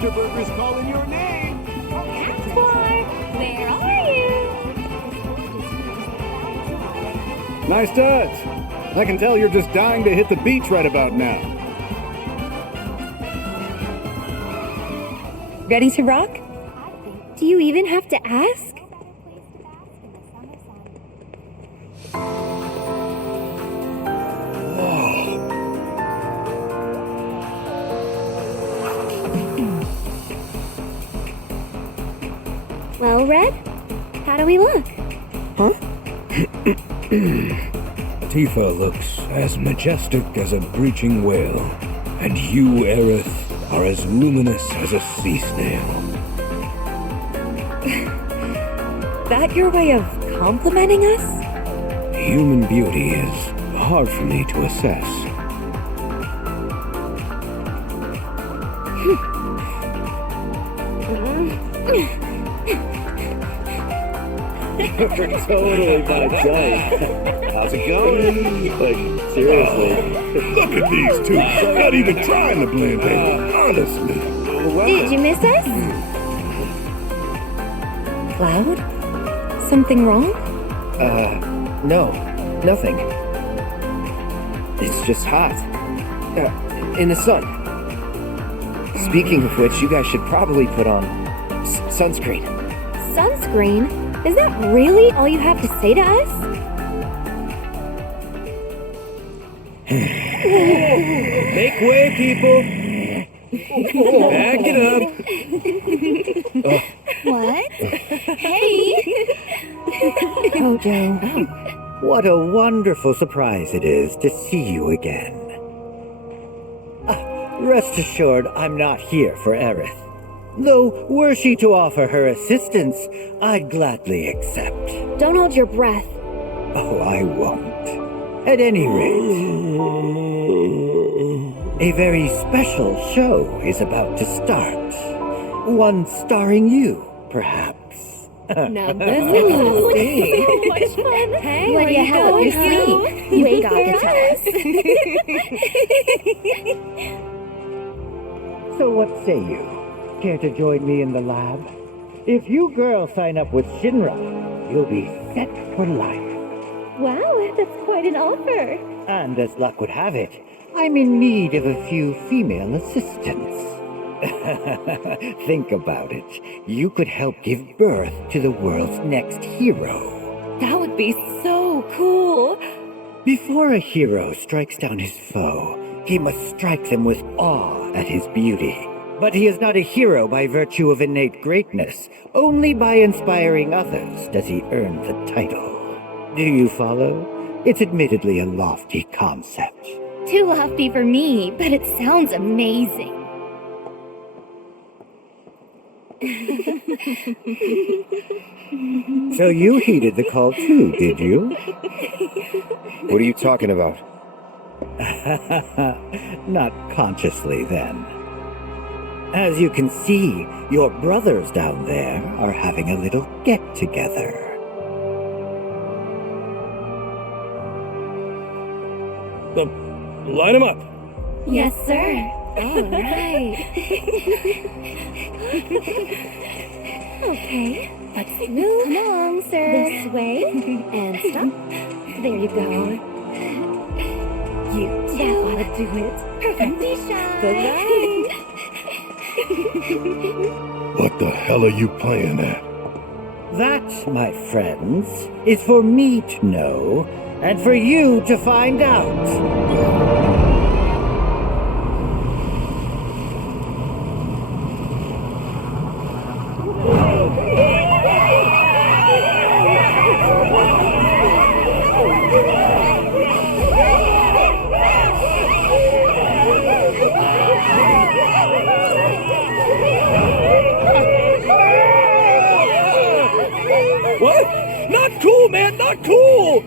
Mr. Burger's calling your name. Explorer, where are you? Nice touch. I can tell you're just dying to hit the beach right about now. Ready to rock? Do you even have to ask? Well, Red, how do we look? Huh? Tifa looks as majestic as a breaching whale, and you, Aerith, are as luminous as a sea snail. That your way of complimenting us? Human beauty is hard for me to assess. Totally my type. How's it going? Like, seriously. Look at these two. Not even trying to blend in. Honestly. Did you miss us? Cloud? Something wrong? No. Nothing. It's just hot. In the sun. Speaking of which, you guys should probably put on sunscreen. Sunscreen? Is that really all you have to say to us? Make way, people! Back it up! What? Hey! Kojo, what a wonderful surprise it is to see you again. Rest assured, I'm not here for Aerith. Though, were she to offer her assistance, I'd gladly accept. Don't hold your breath. Oh, I won't. At any rate, a very special show is about to start. One starring you, perhaps. Now this is so much fun. Hey, what do you have up your sleeve? You ain't got to tell us. So what say you? Care to join me in the lab? If you girls sign up with Shinra, you'll be set for life. Wow, that's quite an offer. And as luck would have it, I'm in need of a few female assistants. Think about it. You could help give birth to the world's next hero. That would be so cool. Before a hero strikes down his foe, he must strike them with awe at his beauty. But he is not a hero by virtue of innate greatness. Only by inspiring others does he earn the title. Do you follow? It's admittedly a lofty concept. Too lofty for me, but it sounds amazing. So you heeded the call too, did you? What are you talking about? Not consciously, then. As you can see, your brothers down there are having a little get-together. Line them up. Yes, sir. All right. Okay, let's move along, sir. This way. And stop. There you go. You too ought to do it. Perfectly shy. What the hell are you playing at? That, my friends, is for me to know, and for you to find out. What? Not cool, man! Not cool!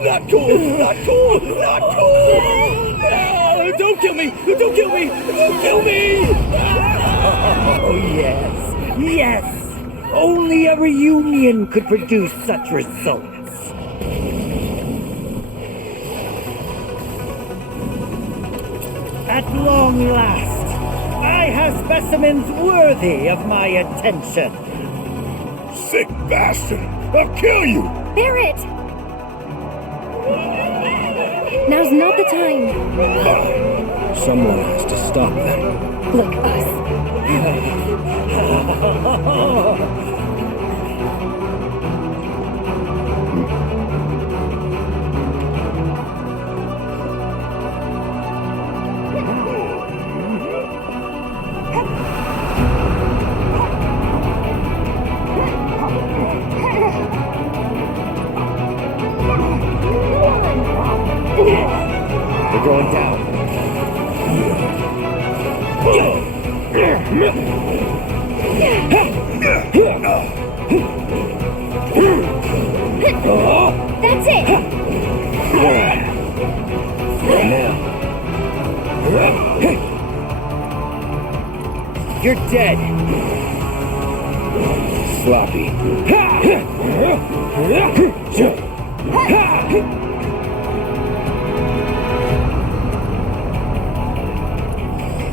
Not cool! Not cool! Not cool! No, don't kill me! Don't kill me! Don't kill me! Oh, yes. Yes! Only a reunion could produce such results. At long last, I have specimens worthy of my attention. Sick bastard! I'll kill you! Barrett! Now's not the time. Fine. Someone has to stop them. Look, us. We're going down. That's it! Now. You're dead. Sloppy.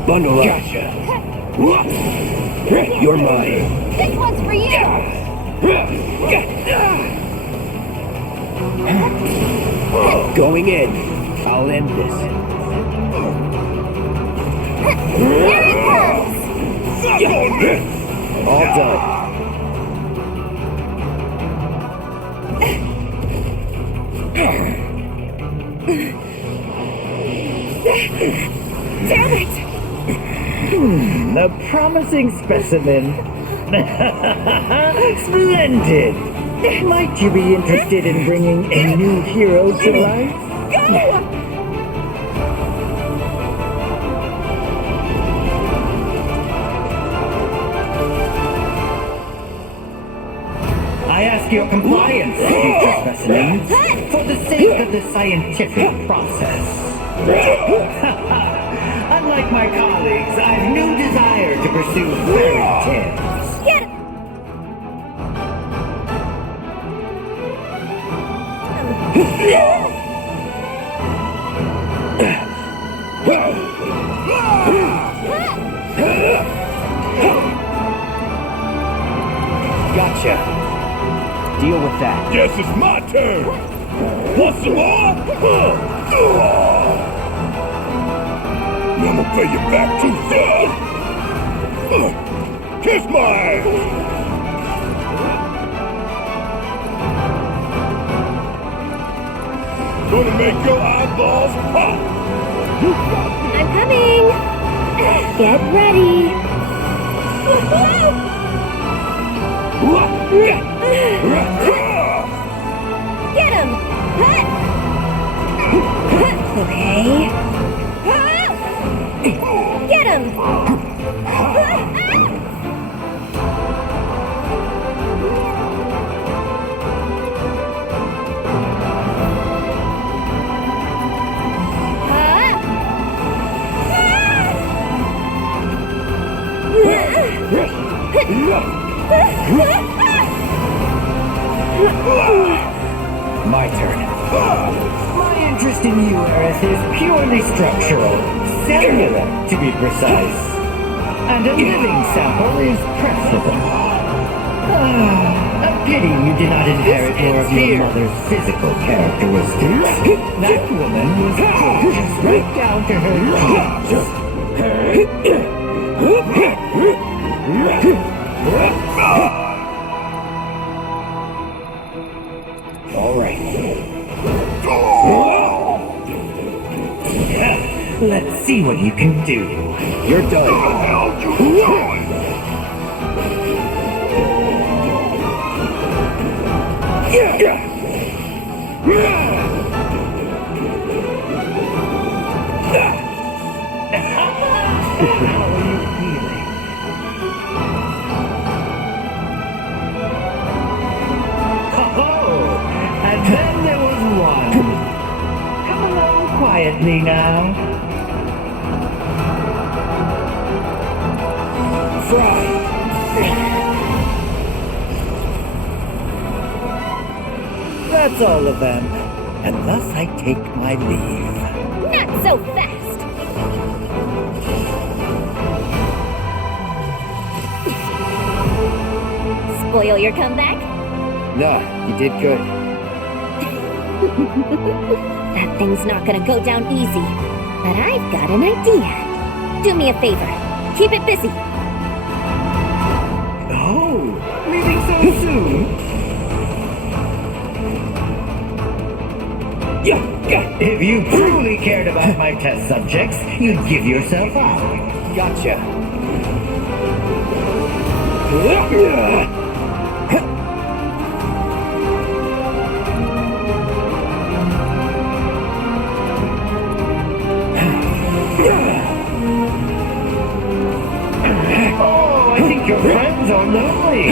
Bundle up. Gotcha. You're mine. This one's for you! Going in. I'll end this. Here it comes! All done. Damn it! A promising specimen. Splendid! Might you be interested in bringing a new hero to life? Go! I ask your compliance, future specimens, for the sake of the scientific process. Unlike my colleagues, I've no desire to pursue fairy tales. Get it! Gotcha. Deal with that. Guess it's my turn. Want some more? I'm gonna pay you back too soon. Kiss my ass. Gonna make your eyeballs pop. I'm coming! Get ready! Get him! Okay. Get him! My turn. My interest in you, Aerith, is purely structural. Cellular, to be precise. And a living sample is preferable. A pity you did not inherit more of your mother's physical characteristics. That woman was gorgeous right down to her cheeks. All right. Let's see what you can do. You're done. How are you feeling? And then there was one. Come along quietly now. Fry. That's all of them. And thus I take my leave. Not so fast! spoil your comeback. No, you did good. That thing's not gonna go down easy. But I've got an idea. Do me a favor. Keep it busy. Oh, leaving so soon? If you truly cared about my test subjects, you'd give yourself up. Gotcha. Oh, I think your friends are lovely.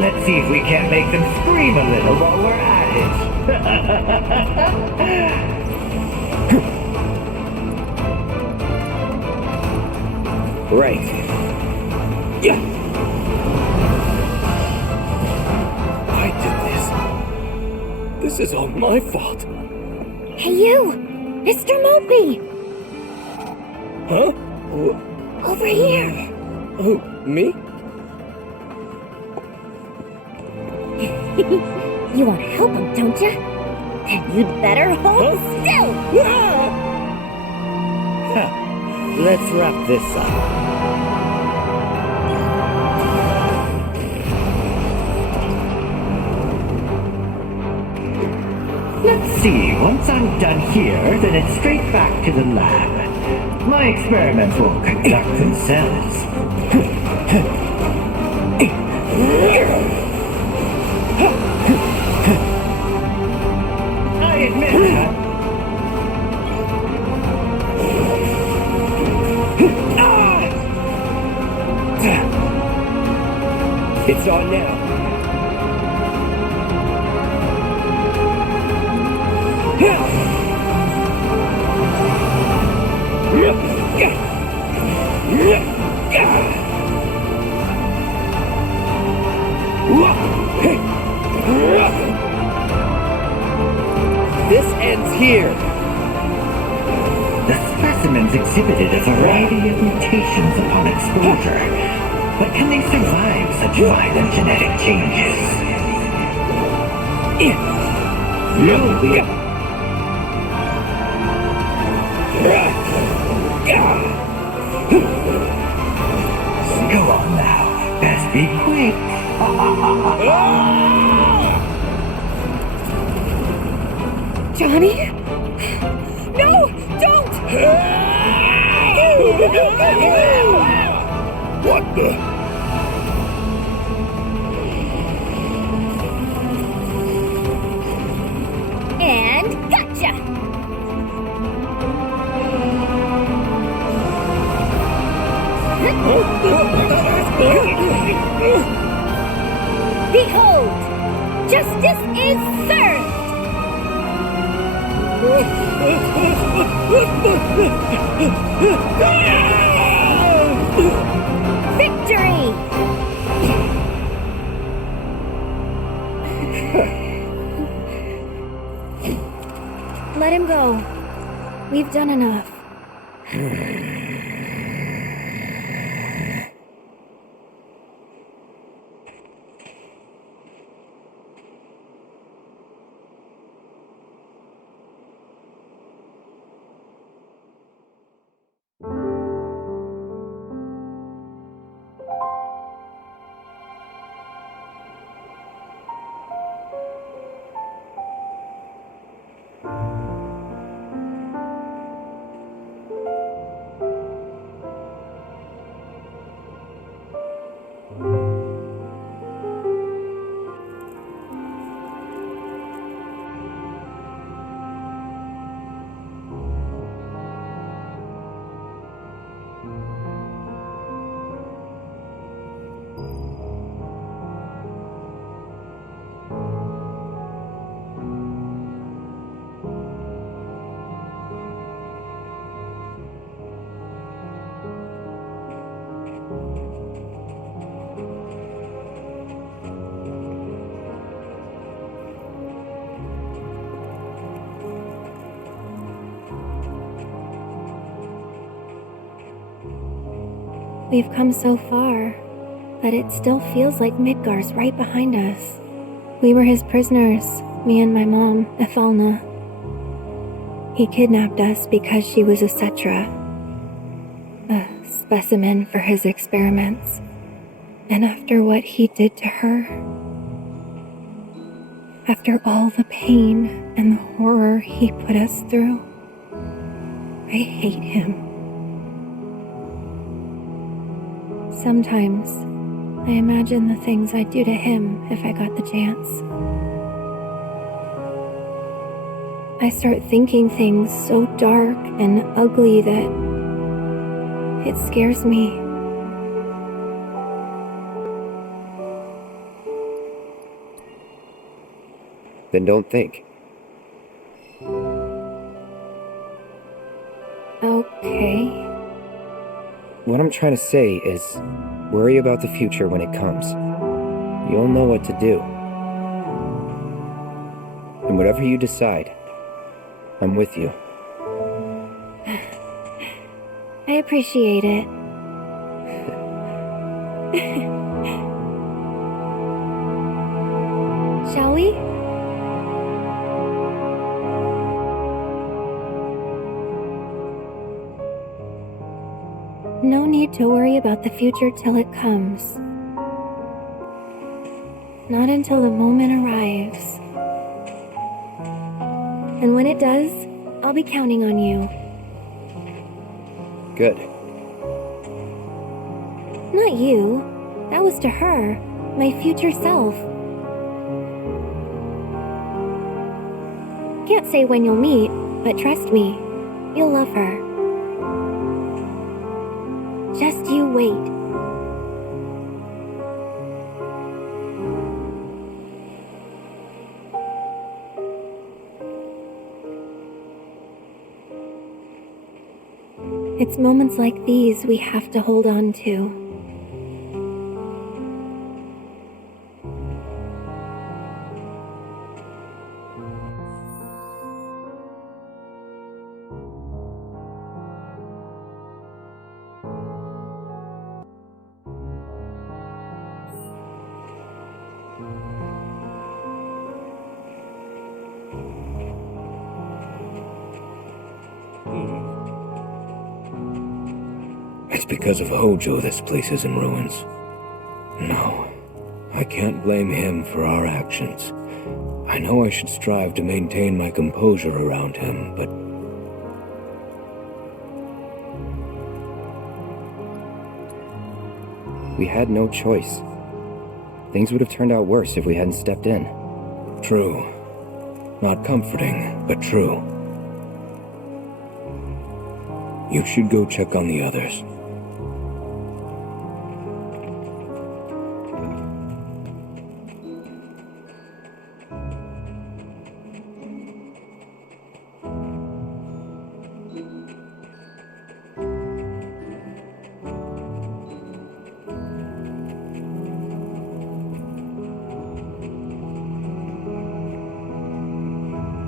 Let's see if we can't make them scream a little while we're at it. Right. Yeah. I did this. This is all my fault. Hey, you! Mr. Mopey! Huh? Over here! Oh, me? You want to help him, don't you? Then you'd better hold still! Let's wrap this up. Let's see, once I'm done here, then it's straight back to the lab. My experiments will conduct themselves. I admit that. It's on now. This ends here. The specimens exhibited a variety of mutations upon exposure, but can they survive such violent genetic changes? You'll be... Go on now. Best be quick. Johnny? No! Don't! What the? And gotcha! Behold! Justice is served! Victory! Let him go. We've done enough. We've come so far, but it still feels like Midgar's right behind us. We were his prisoners, me and my mom, Ethalna. He kidnapped us because she was a Cetra, a specimen for his experiments. And after what he did to her, after all the pain and the horror he put us through, I hate him. Sometimes, I imagine the things I'd do to him if I got the chance. I start thinking things so dark and ugly that it scares me. Then don't think. Okay. What I'm trying to say is, worry about the future when it comes. You'll know what to do. And whatever you decide, I'm with you. I appreciate it. Shall we? No need to worry about the future till it comes. Not until the moment arrives. And when it does, I'll be counting on you. Good. Not you. That was to her, my future self. Can't say when you'll meet, but trust me, you'll love her. Just you wait. It's moments like these we have to hold on to. It's because of Hojo this place is in ruins. No, I can't blame him for our actions. I know I should strive to maintain my composure around him, but... We had no choice. Things would have turned out worse if we hadn't stepped in. True. Not comforting, but true. You should go check on the others.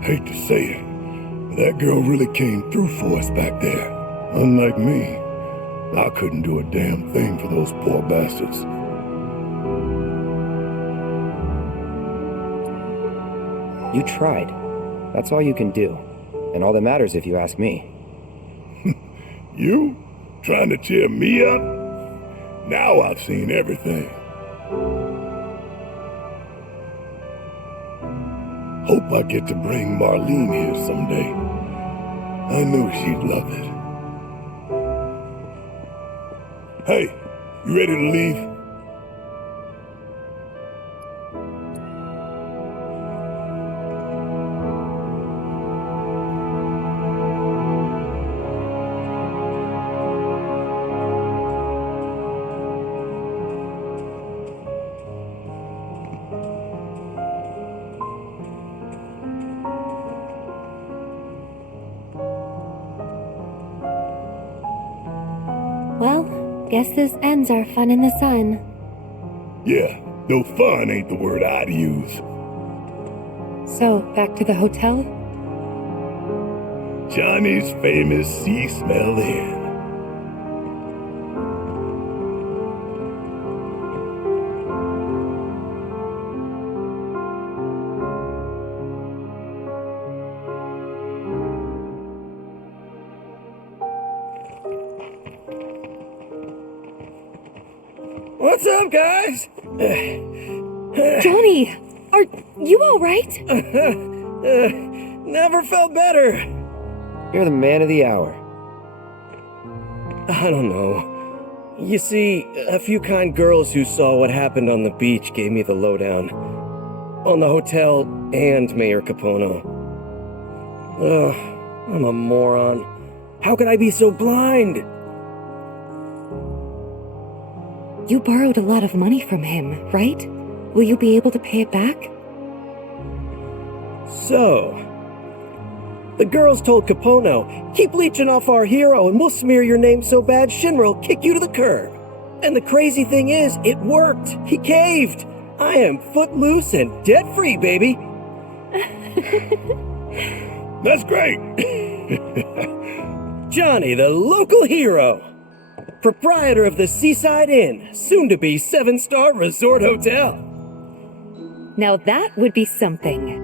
Hate to say it, but that girl really came through for us back there. Unlike me, I couldn't do a damn thing for those poor bastards. You tried. That's all you can do. And all that matters if you ask me. You? Trying to cheer me up? Now I've seen everything. Hope I get to bring Marlene here someday. I knew she'd love it. Hey, you ready to leave? Well, guess this ends our fun in the sun. Yeah, though fun ain't the word I'd use. So, back to the hotel? Johnny's famous Sea Smell Inn. What's up, guys? Johnny, are you alright? Never felt better. You're the man of the hour. I don't know. You see, a few kind girls who saw what happened on the beach gave me the lowdown. On the hotel and Mayor Capono. Ugh, I'm a moron. How could I be so blind? You borrowed a lot of money from him, right? Will you be able to pay it back? So, the girls told Capono, keep leeching off our hero and we'll smear your name so bad Shinra will kick you to the curb. And the crazy thing is, it worked. He caved. I am footloose and debt-free, baby. That's great. Johnny, the local hero. Proprietor of the Seaside Inn, soon to be 7-star resort hotel. Now that would be something.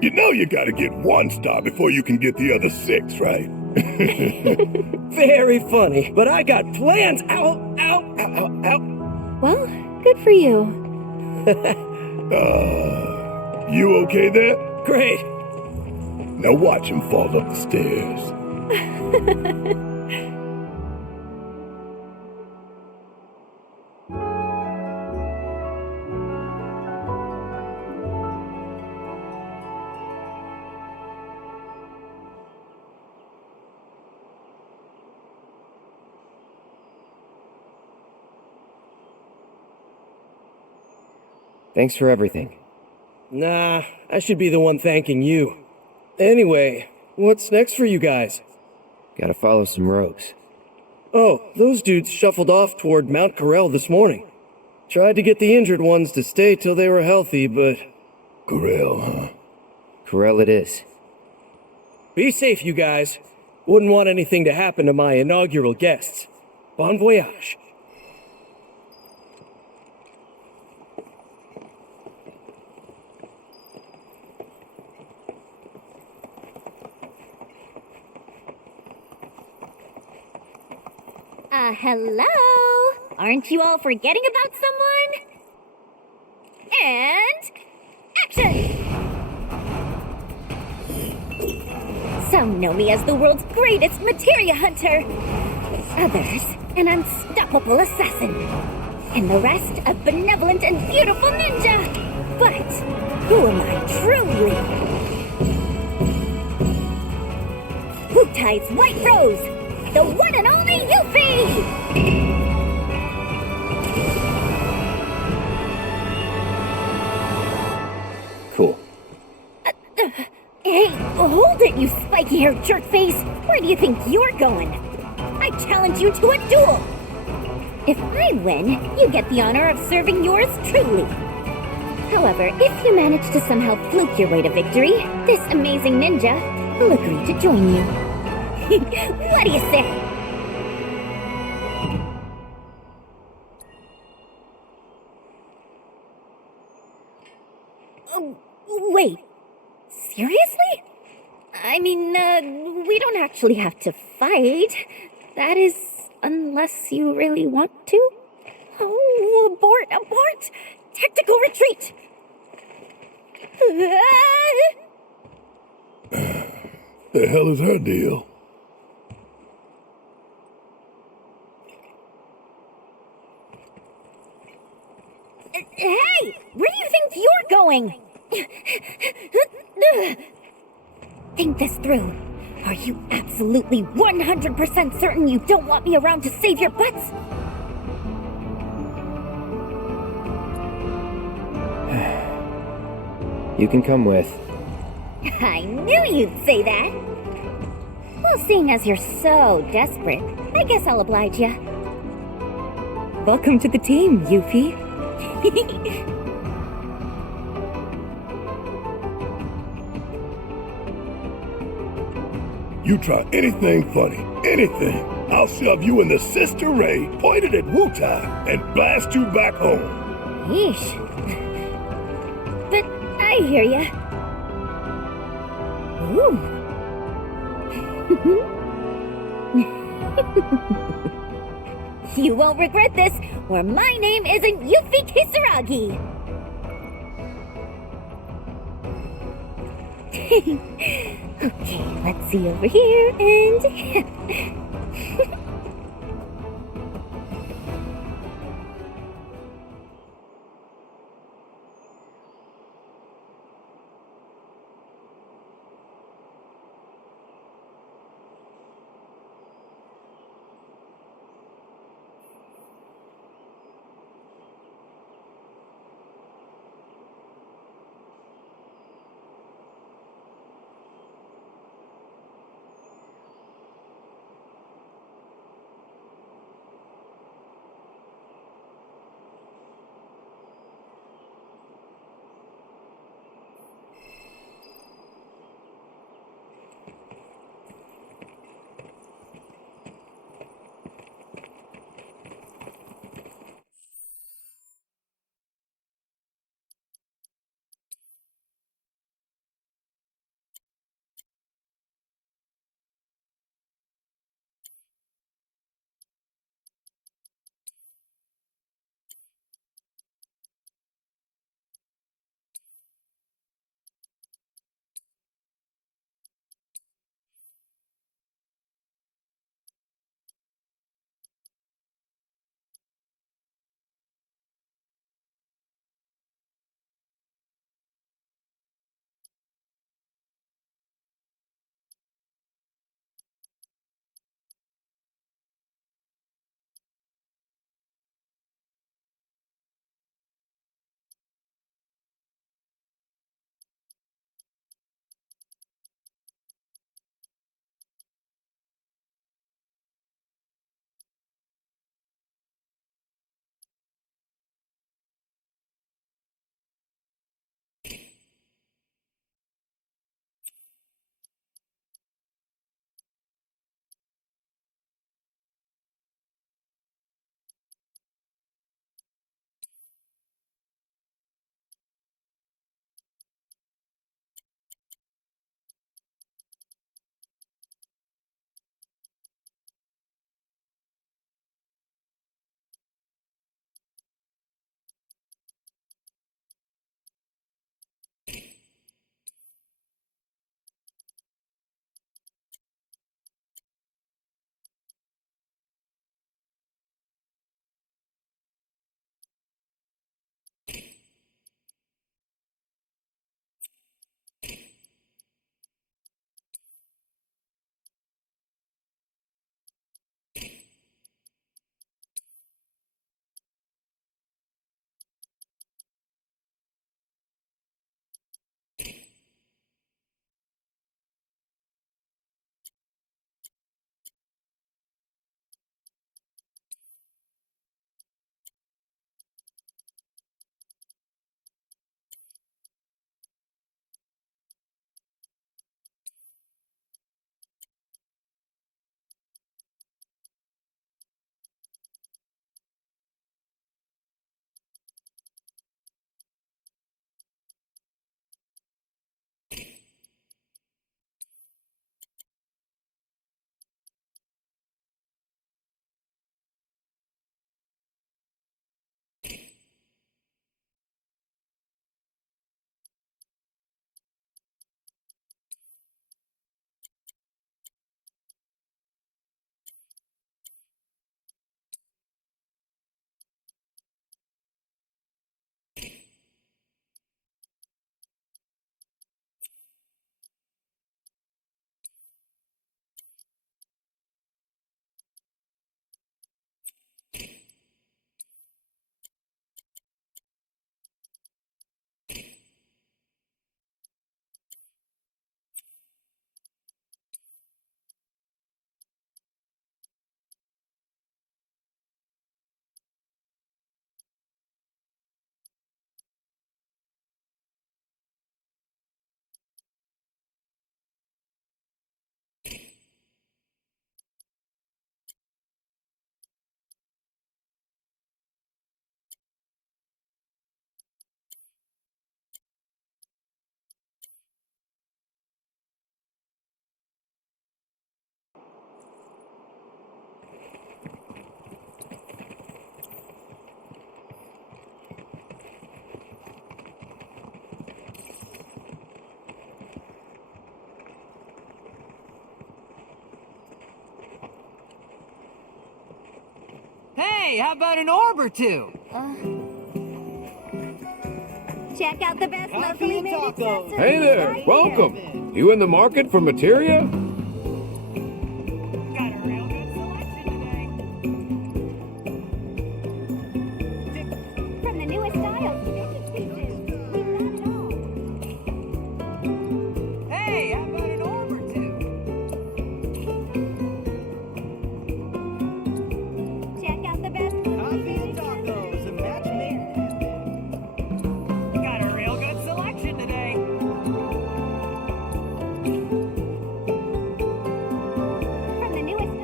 You know you gotta get 1 star before you can get the other 6, right? Very funny, but I got plans. Ow, ow, ow, ow, ow. Well, good for you. You okay there? Great. Now watch him fall up the stairs. Thanks for everything. Nah, I should be the one thanking you. Anyway, what's next for you guys? Gotta follow some ropes. Oh, those dudes shuffled off toward Mount Corel this morning. Tried to get the injured ones to stay till they were healthy, but... Corel, huh? Corel it is. Be safe, you guys. Wouldn't want anything to happen to my inaugural guests. Bon voyage. Hello? Aren't you all forgetting about someone? And... action! Some know me as the world's greatest materia hunter. Others, an unstoppable assassin. And the rest, a benevolent and beautiful ninja. But who am I truly? Wutai's White Rose, the one and only Yuffie! Cool. Hey, hold it, you spiky-haired jerkface! Where do you think you're going? I challenge you to a duel! If I win, you get the honor of serving yours truly. However, if you manage to somehow fluke your way to victory, this amazing ninja will agree to join you. What do you say? Wait. Seriously? I mean, we don't actually have to fight. That is, unless you really want to. Oh, abort, abort! Tactical retreat! The hell is her deal? Hey! Where do you think you're going? Think this through. Are you absolutely 100% certain you don't want me around to save your butts? You can come with. I knew you'd say that. Well, seeing as you're so desperate, I guess I'll oblige you. Welcome to the team, Yuffie. You try anything funny, anything, I'll shove you in the Sister Ray pointed at Wutai and blast you back home. Yeesh. But I hear ya. Ooh. You won't regret this, or my name isn't Yuffie Kisaragi! Okay, let's see over here, and... Hey, how about an orb or two? Check out the best locally made accessories. Hey there, right welcome. here. You in the market for materia? Got a real good selection today. From the newest styles to vintage pieces, we've got it all. Hey, how about an orb or two? Check out the best locally made accessories. Got a real good selection today. From the newest styles to vintage pieces,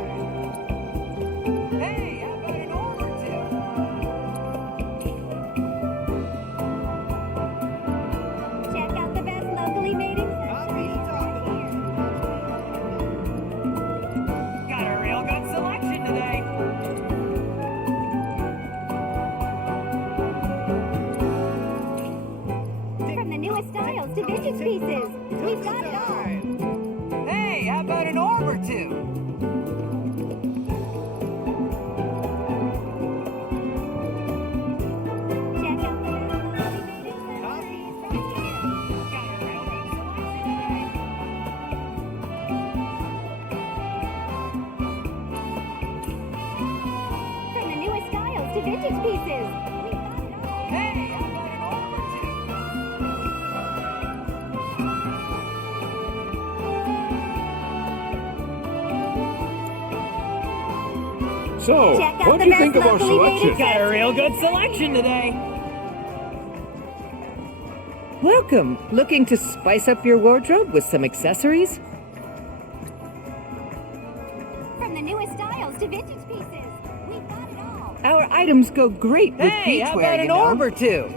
we've got it all. Hey, how about an orb or two? Check out the best locally made accessories. Got a real good selection today. From the newest styles to vintage pieces, we've got it all. Hey, how about an orb or two? Check out the best locally made accessories right here. Got a real good selection today. From the newest styles to vintage pieces, we've got it all. Hey, how about an orb or two? So, Check out what the do you best think of our locally made selection? Got a real good selection today. Welcome. Looking to spice up your wardrobe with some accessories? From the newest styles to vintage pieces, we've got it all. Our items go great with Hey, how beachwear, about an you know. orb or two?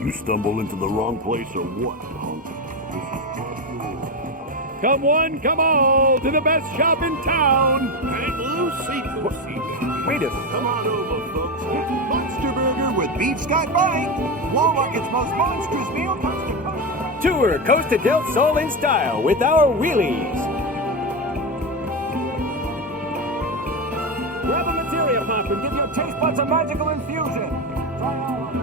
You stumble into the wrong place or what, punk? Come one, come all, to the best shop in town. Hang loose, seat. Wait a Come on over, folks. Monster Burger with beef Scott bite. Walmart's most monstrous meal comes to Costa. Tour Costa del Sol in style with our wheelies. Grab a materia pump and give your taste buds a magical infusion. Try all of it.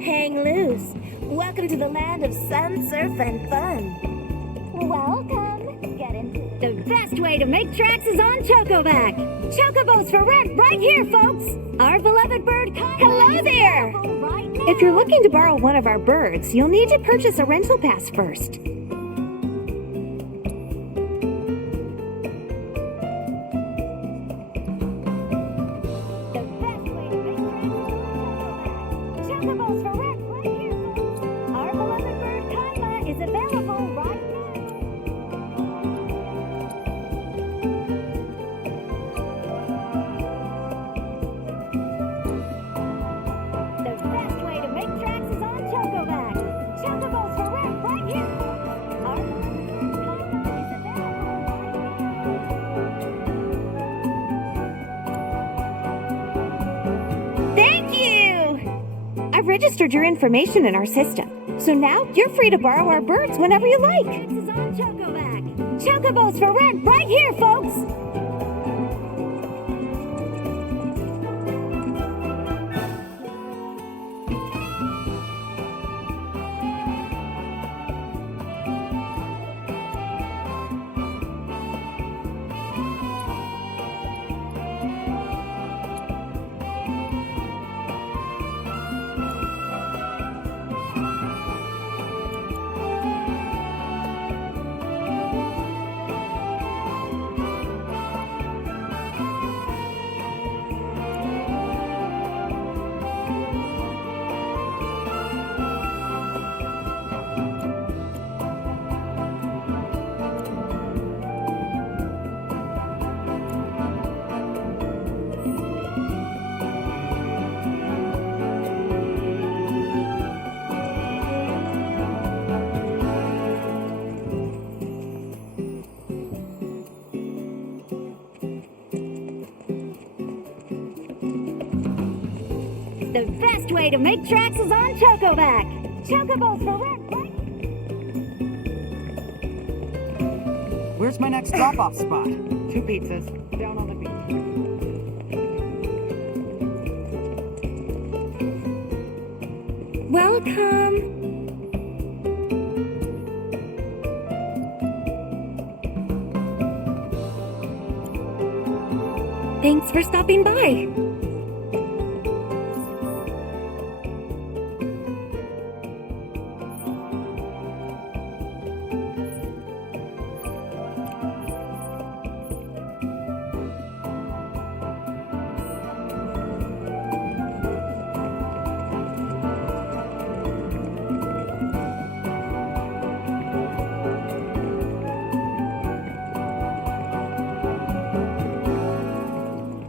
Hang loose. Welcome to the land of sun, surf, and fun. Welcome. Get into it. The best way to make tracks is on Chocoback. Chocobos for rent right here, folks. Our beloved bird. Hello there. If you're looking to borrow one of our birds, you'll need to purchase a rental pass first. The best way to make tracks is on I've registered your information in our system, so now you're free to borrow our birds whenever you like. This is on Chocoback. Chocobos for rent right here, folks! The best way to make tracks is on Chocoback. Chocobos for rent, right? Where's my next drop-off spot? 2 pizzas, down on the beach. Welcome. Thanks for stopping by.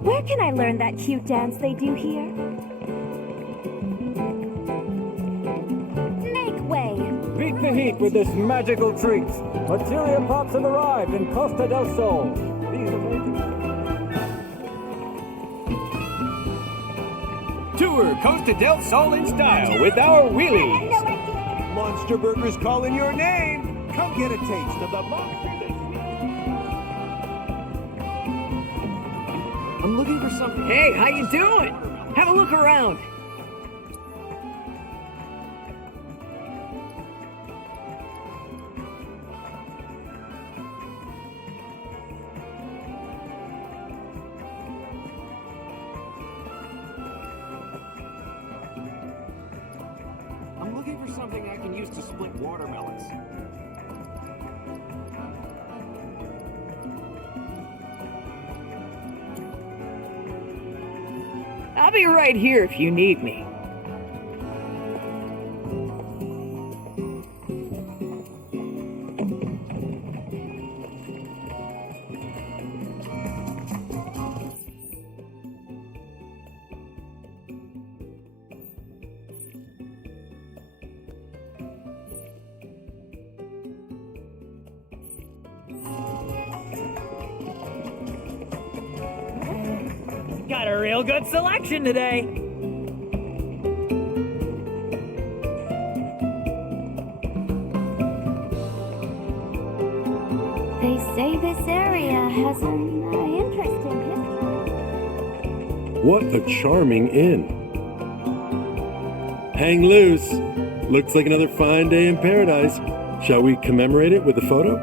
Where can I learn that cute dance they do here? Make way! Beat the heat with this magical treat. Materia Pops have arrived in Costa del Sol. These amazing... Tour Costa del Sol in style with our wheelies. Monster Burger's calling your name. Come get a taste of the monster. I'm looking for something. Hey, how you doing? Have a look around. I'm looking for something I can use to split watermelons. I'll be right here if you need me. Got a real good selection today. They say this area has an interesting history. What a charming inn. Hang loose. Looks like another fine day in paradise. Shall we commemorate it with a photo?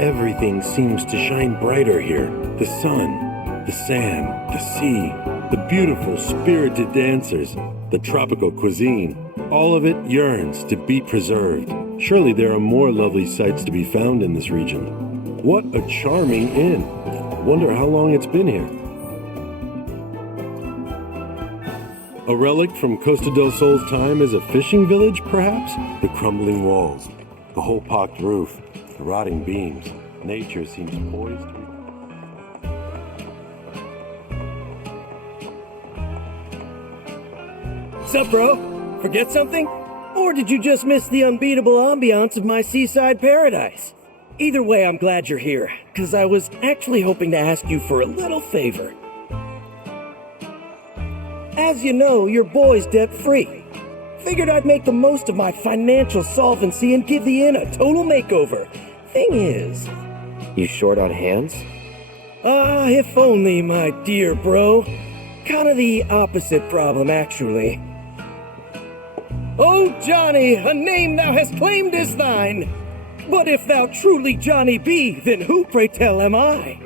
Everything seems to shine brighter here. The sun, the sand, the sea, the beautiful spirited dancers, the tropical cuisine. All of it yearns to be preserved. Surely there are more lovely sights to be found in this region. What a charming inn. Wonder how long it's been here. A relic from Costa del Sol's time is a fishing village, perhaps? The crumbling walls, the hole-pocked roof, the rotting beams. Nature seems poised to be... Sup, bro? Forget something? Or did you just miss the unbeatable ambiance of my seaside paradise? Either way, I'm glad you're here, because I was actually hoping to ask you for a little favor. As you know, your boy's debt-free. Figured I'd make the most of my financial solvency and give the inn a total makeover. Thing is... You short on hands? If only, my dear bro. Kinda the opposite problem, actually. Oh, Johnny, a name thou hast claimed is thine. But if thou truly Johnny be, then who, pray tell, am I?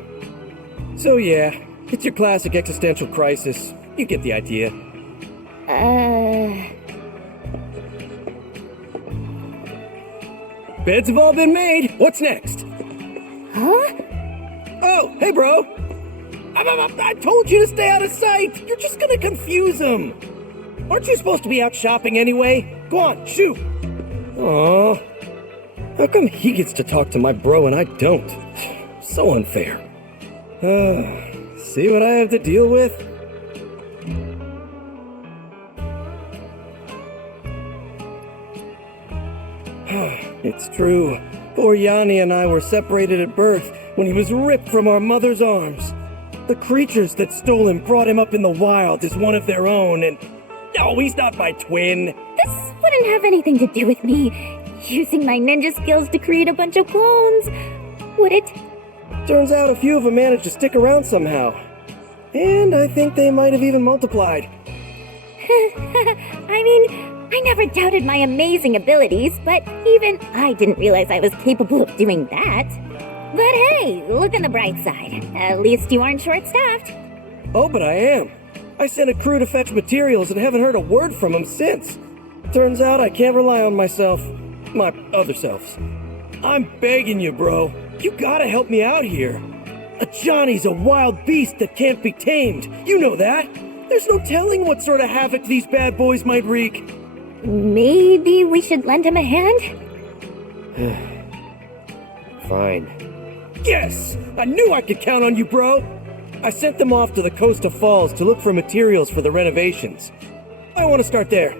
So yeah, it's your classic existential crisis. You get the idea. Beds have all been made. What's next? Huh? Oh, hey, bro. I told you to stay out of sight. You're just gonna confuse them. Aren't you supposed to be out shopping anyway? Go on, shoot. Aw. How come he gets to talk to my bro and I don't? So unfair. See what I have to deal with? It's true. Poor Yanni and I were separated at birth when he was ripped from our mother's arms. The creatures that stole him brought him up in the wild as one of their own, and... No, he's not my twin. This wouldn't have anything to do with me using my ninja skills to create a bunch of clones, would it? Turns out a few of them managed to stick around somehow. And I think they might have even multiplied. I mean, I never doubted my amazing abilities, but even I didn't realize I was capable of doing that. But hey, look on the bright side. At least you aren't short-staffed. Oh, but I am. I sent a crew to fetch materials and haven't heard a word from them since. Turns out I can't rely on myself. My other selves. I'm begging you, bro. You gotta help me out here. A Johnny's a wild beast that can't be tamed. You know that. There's no telling what sort of havoc these bad boys might wreak. Maybe we should lend him a hand? Fine. Yes! I knew I could count on you, bro! I sent them off to the Costa Falls to look for materials for the renovations. I want to start there.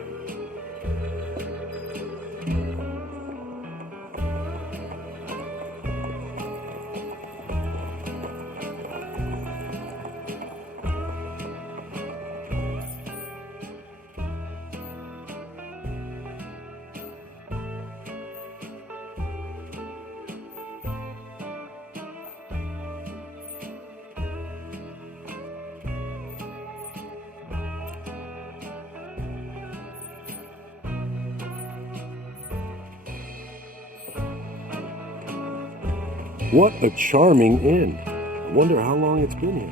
What a charming inn. I wonder how long it's been here.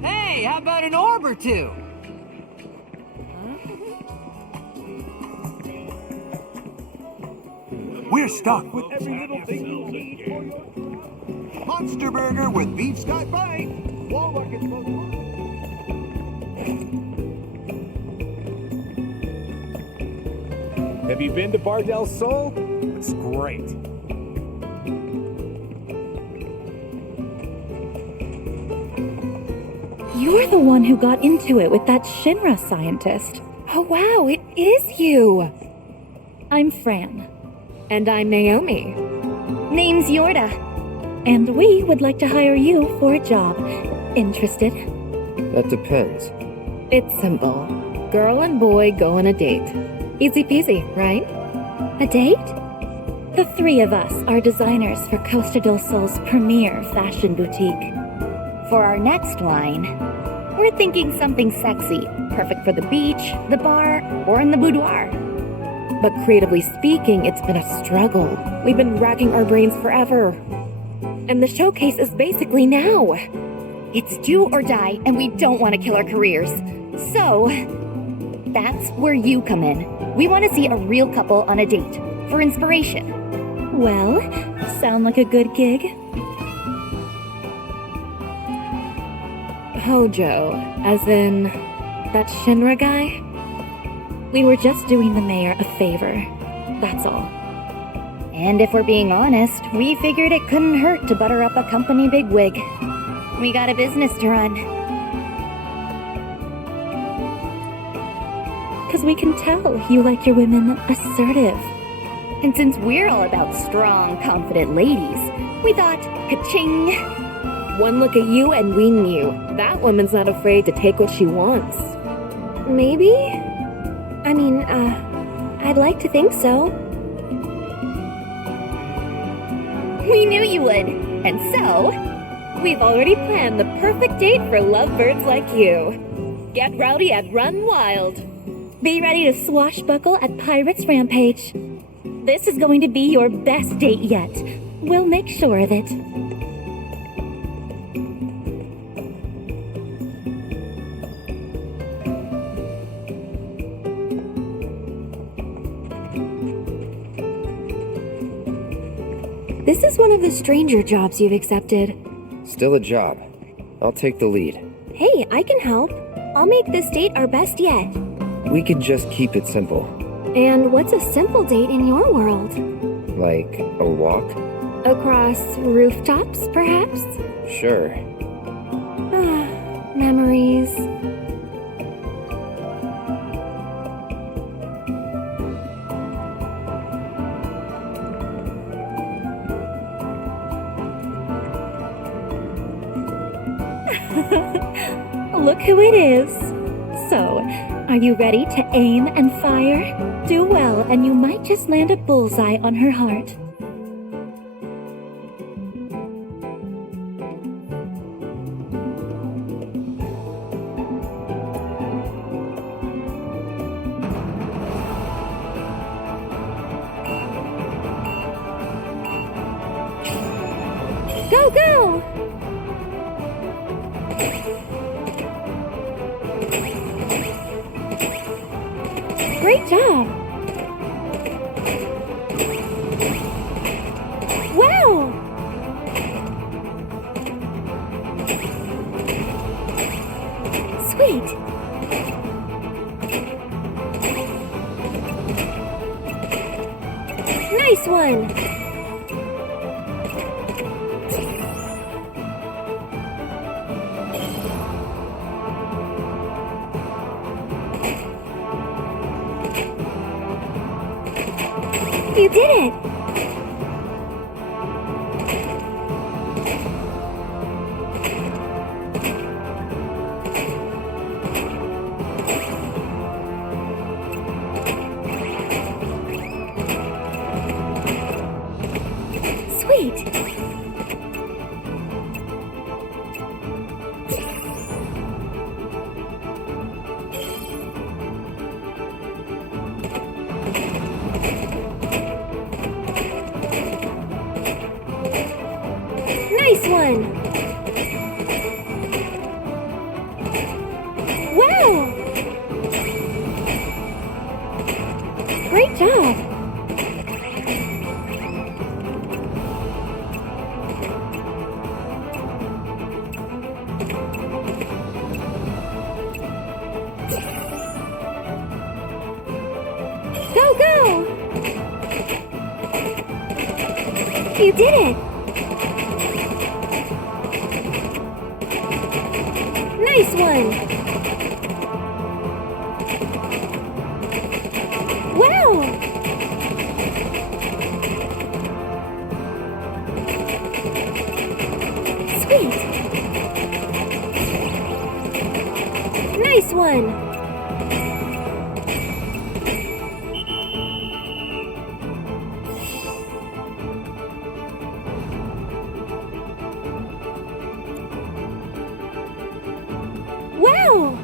Hey, how about an orb or two? We're stocked with every little thing you need for your Monster Burger with beef Scott Bite. Walmart gets most monsters. Have you been to Bar del Sol? It's great. You're the one who got into it with that Shinra scientist. Oh wow, it is you! I'm Fran. And I'm Naomi. Name's Yorda. And we would like to hire you for a job. Interested? That depends. It's simple. Girl and boy go on a date. Easy peasy, right? A date? The three of us are designers for Costa del Sol's premier fashion boutique. For our next line, we're thinking something sexy, perfect for the beach, the bar, or in the boudoir. But creatively speaking, it's been a struggle. We've been racking our brains forever. And the showcase is basically now. It's do or die, and we don't want to kill our careers. So, that's where you come in. We want to see a real couple on a date, for inspiration. Well, sound like a good gig? Hojo, as in that Shinra guy? We were just doing the mayor a favor, that's all. And if we're being honest, we figured it couldn't hurt to butter up a company bigwig. We got a business to run. because we can tell you like your women assertive. And since we're all about strong, confident ladies, we thought, ka-ching! One look at you and we knew that woman's not afraid to take what she wants. Maybe? I mean, I'd like to think so. We knew you would! And so, We've already planned the perfect date for lovebirds like you. Get rowdy and run wild. Be ready to swashbuckle at Pirates Rampage. This is going to be your best date yet. We'll make sure of it. This is one of the stranger jobs you've accepted. Still a job. I'll take the lead. Hey, I can help. I'll make this date our best yet. We could just keep it simple. And what's a simple date in your world? Like a walk? Across rooftops, perhaps? Sure. Memories. Look who it is. So, are you ready to aim and fire? Do well, and you might just land a bullseye on her heart. Go, go! Great job! Wow! Sweet! Nice one! You did it! Sweet! Nice one! Wow! Great job! Go, go! You did it! Nice one! Wow! Sweet! Nice one! Wow!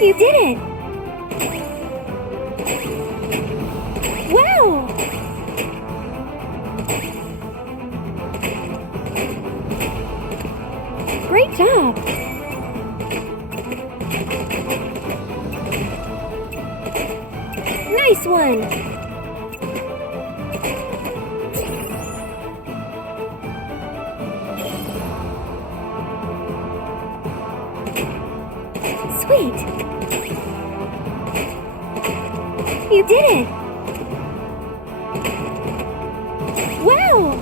You did it! Wow! Great job! Nice one! Sweet! You did it! Wow!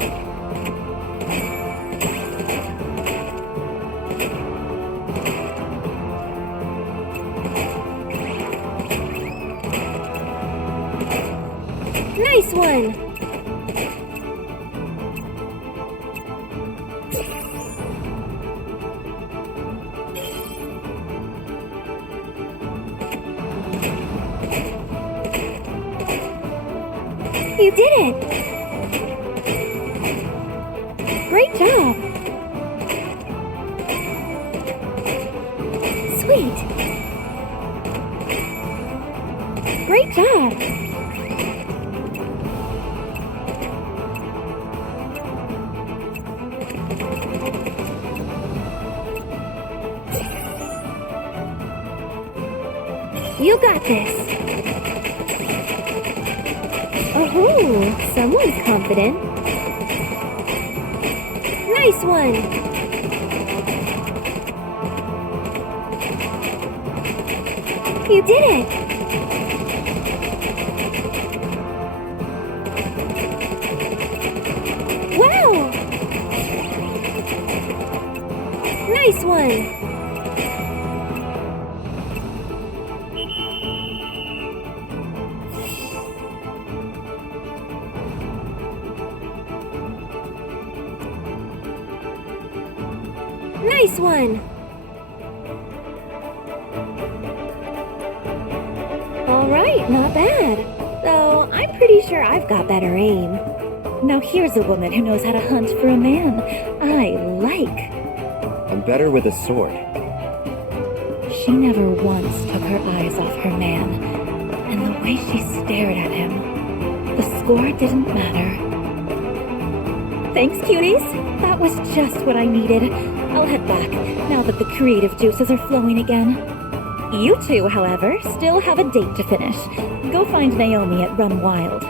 Nice one! You did it! Great job! Sweet! Great job! You got this! Oh, someone's confident. Nice one! You did it! Wow! Nice one! Nice one! Alright, not bad. Though, I'm pretty sure I've got better aim. Now here's a woman who knows how to hunt for a man. I like. I'm better with a sword. She never once took her eyes off her man. And the way she stared at him. The score didn't matter. Thanks, cuties. That was just what I needed. I'll head back, now that the creative juices are flowing again. You two, however, still have a date to finish. Go find Naomi at Run Wild.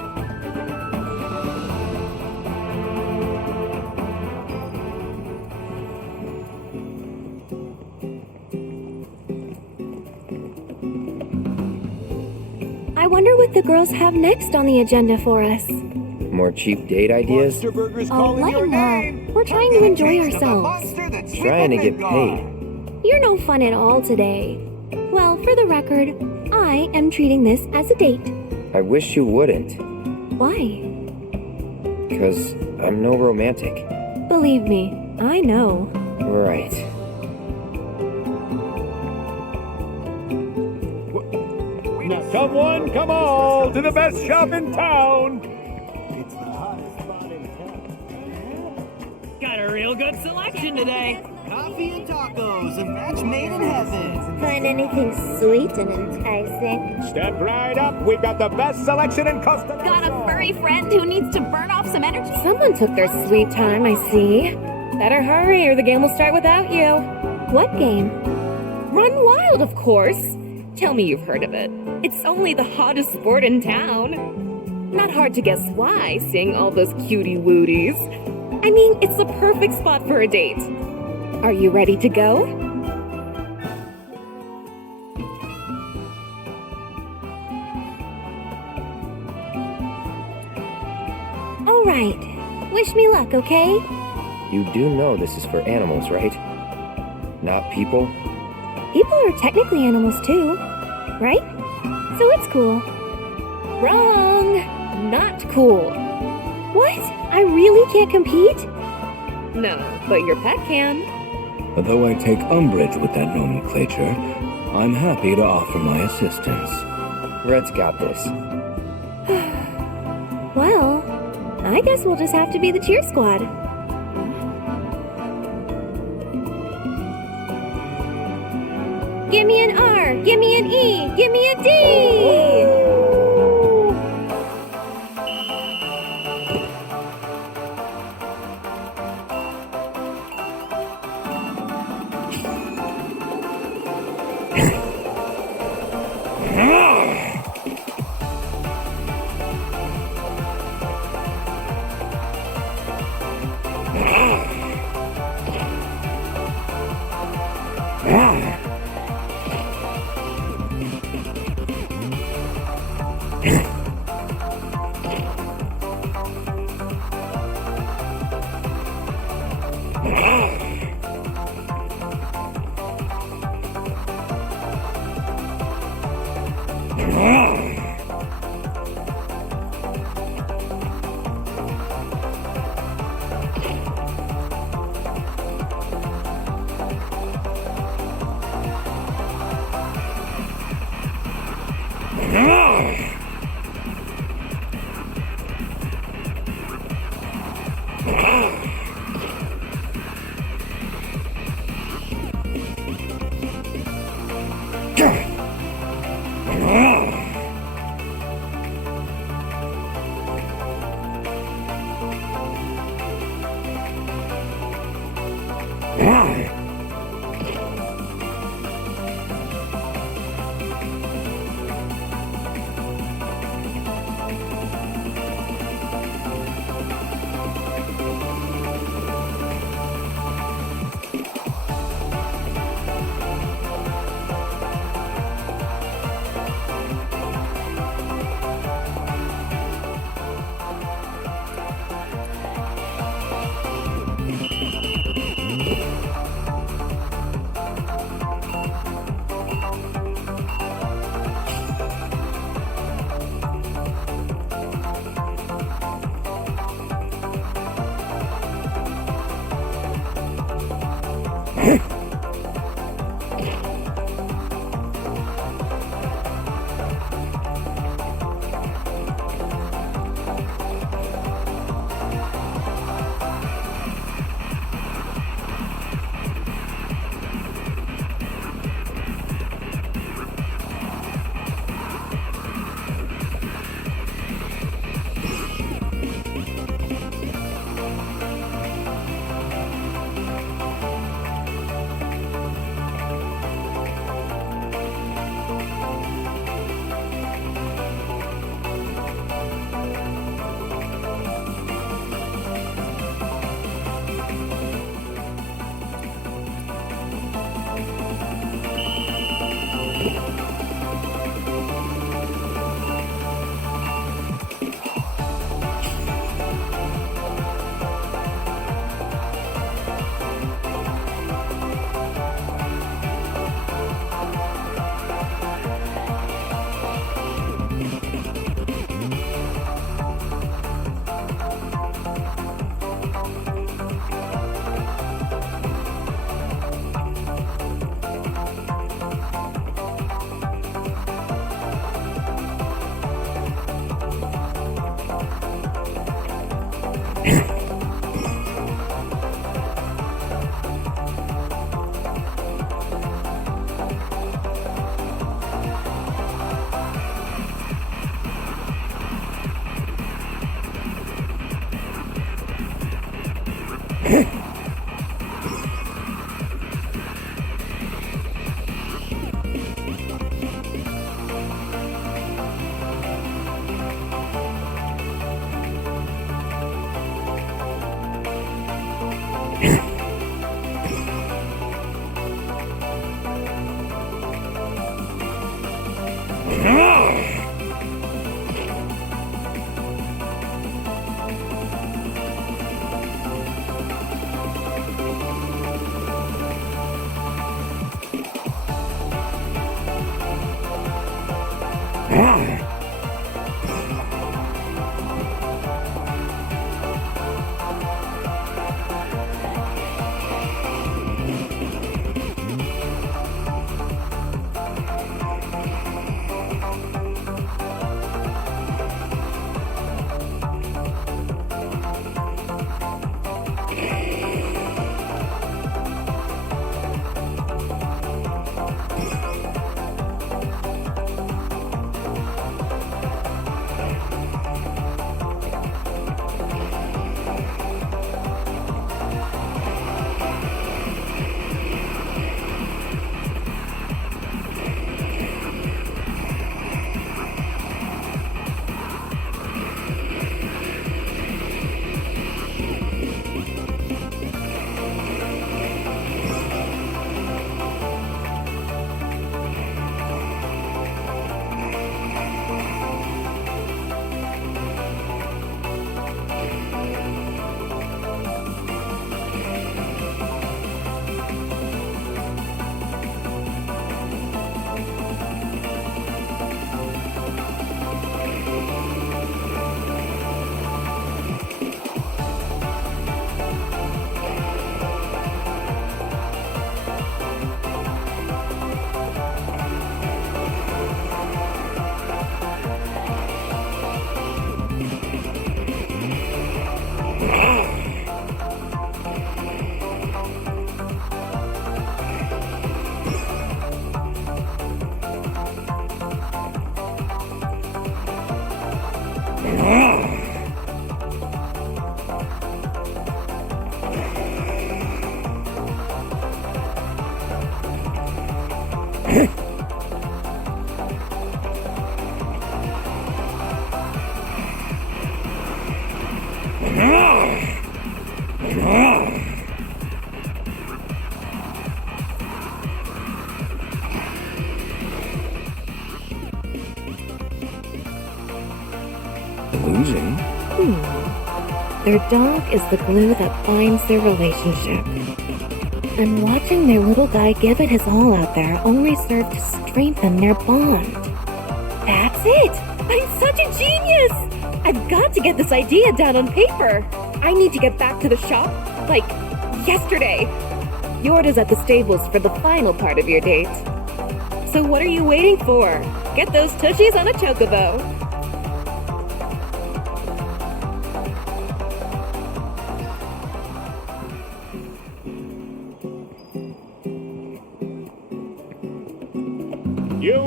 I wonder what the girls have next on the agenda for us. More cheap date ideas? Oh, lighten up. We're trying to enjoy ourselves. Trying to get paid. You're no fun at all today. Well, for the record, I am treating this as a date. I wish you wouldn't. Why? Because I'm no romantic. Believe me, I know. Right. Come one, come all, to the best shop in town! Got a real good selection today. Coffee and tacos, a match made in heaven. Find anything sweet and enticing? Step right up, we've got the best selection in Costa. Got a furry friend who needs to burn off some energy? Someone took their sweet time, I see. Better hurry or the game will start without you. What game? Run Wild, of course. Tell me you've heard of it. It's only the hottest sport in town. Not hard to guess why, seeing all those cutie wooties. I mean, it's the perfect spot for a date. Are you ready to go? All right. Wish me luck, okay? You do know this is for animals, right? Not people? People are technically animals too, right? So it's cool. Wrong! Not cool. What? I really can't compete? No, but your pet can. Although I take umbrage with that nomenclature, I'm happy to offer my assistance. Red's got this. Well, I guess we'll just have to be the cheer squad. Give me an R, give me an E, give me a D! Ah! Losing? Their dog is the glue that binds their relationship. And watching their little guy give it his all out there only served to strengthen their bond. That's it! I'm such a genius! I've got to get this idea down on paper. I need to get back to the shop, like, yesterday. Yorda's at the stables for the final part of your date. So what are you waiting for? Get those tushies on a chocobo.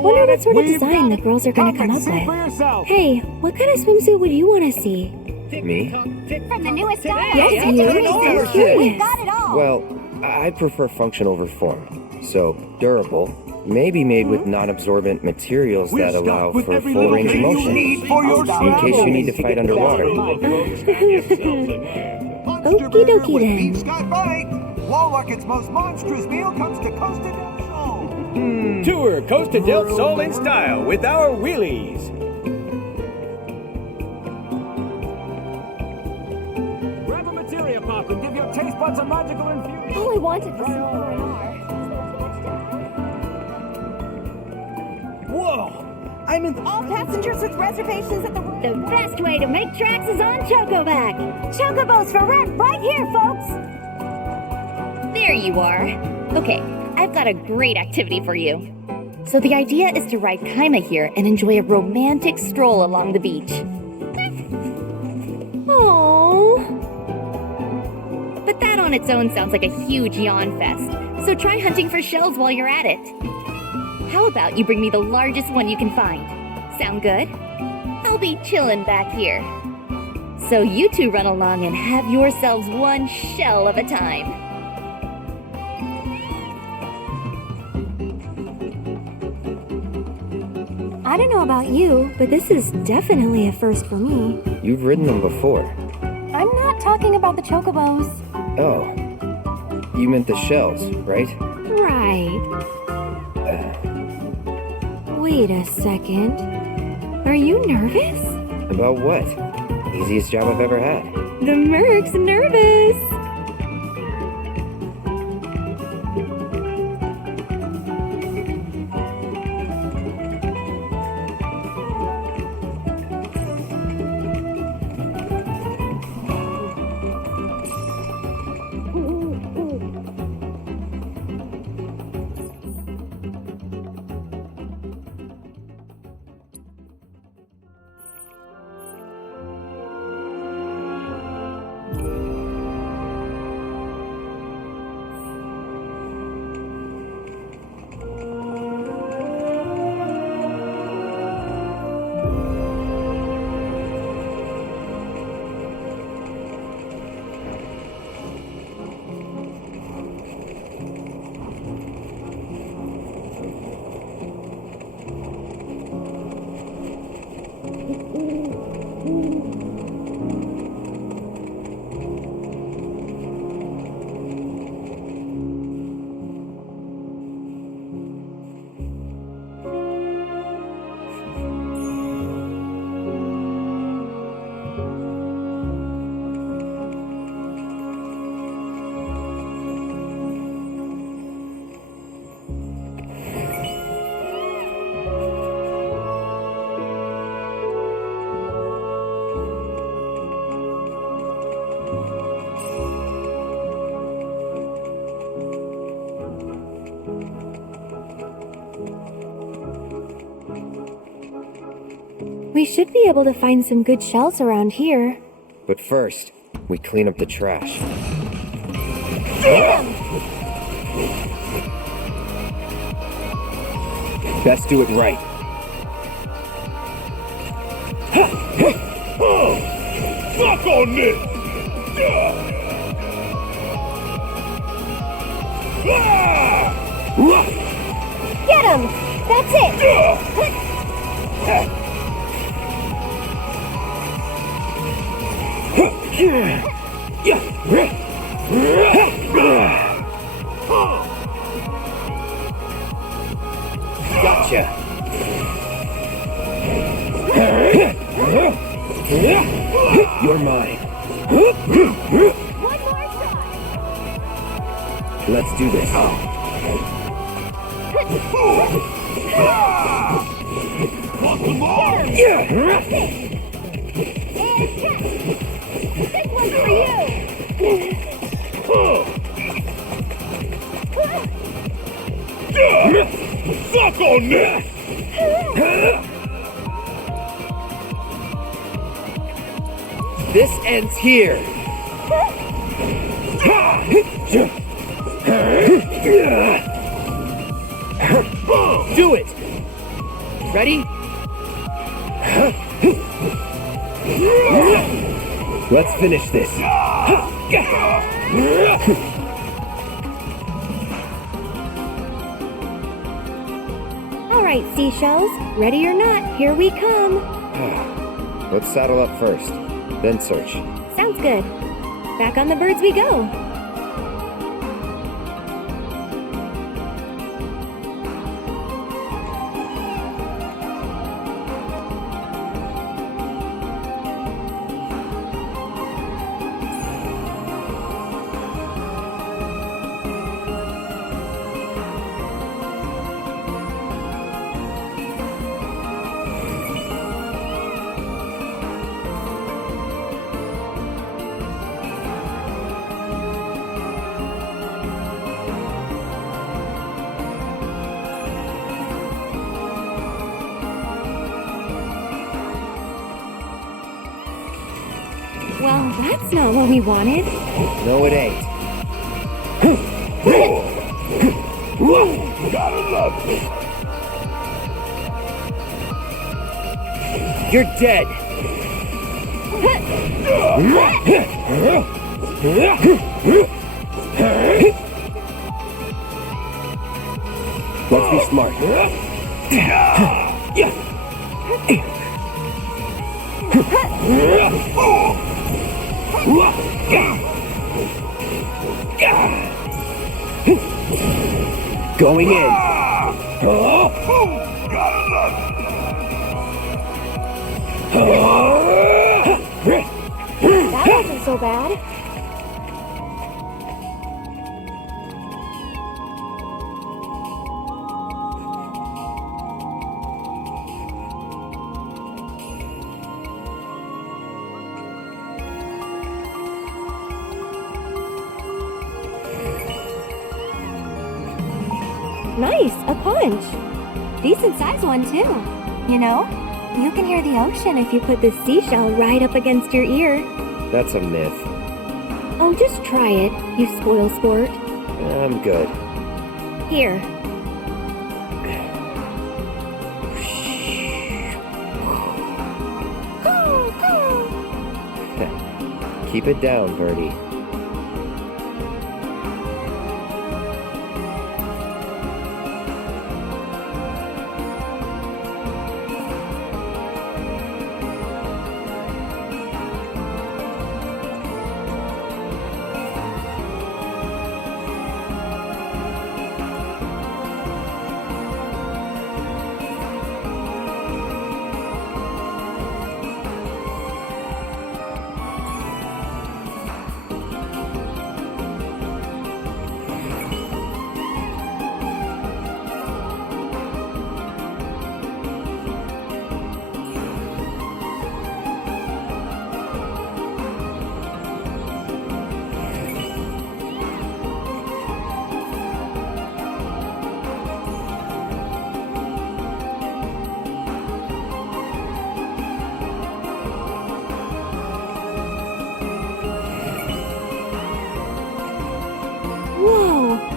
Wonder what sort of design the girls are gonna come up with. Hey, what kind of swimsuit would you want to see? Me? From the newest style. Yes, you. I'm curious. Got it all. Well, I prefer function over form. So, durable, maybe made with non-absorbent materials that allow for full range of motion. In case you need to fight underwater. Okie dokie then. Beef Scott Bite. Walmarket's most monstrous meal comes to Costa del Sol. Tour Costa del Sol in style with our wheelies. Grab a materia pop and give your taste buds a magical infusion. All I wanted was Whoa! I'm in All passengers with reservations at the best way to make tracks is on Chocoback. Chocobos for rent right here, folks. There you are. Okay, I've got a great activity for you. So the idea is to ride Kaima here and enjoy a romantic stroll along the beach. Aww. But that on its own sounds like a huge yawn fest. So try hunting for shells while you're at it. How about you bring me the largest one you can find? Sound good? I'll be chillin' back here. So you two run along and have yourselves one shell of a time. I don't know about you, but this is definitely a first for me. You've ridden them before. I'm not talking about the chocobos. Oh. You meant the shells, right? Right. Wait a second. Are you nervous? About what? Easiest job I've ever had. The Merc's nervous. We should be able to find some good shells around here. But first, we clean up the trash. Damn! Best do it right. Suck on this! Get him! That's it! Gotcha. You're mine. One more shot! Let's do this. Want some more? This one's for you! Suck on this! This ends here. Do it. Ready? Let's finish this. All right, seashells. Ready or not, here we come. Let's saddle up first, then search. Sounds good. Back on the birds we go. Well, that's not what we wanted. No, it ain't. Gotta love it. You're dead. Let's be smart. Going in. Gotta love That wasn't so bad. Nice, a conch. Decent sized one, too. You know, you can hear the ocean if you put the seashell right up against your ear. That's a myth. Oh, just try it, you spoil sport. I'm good. Here. Keep it down, birdie.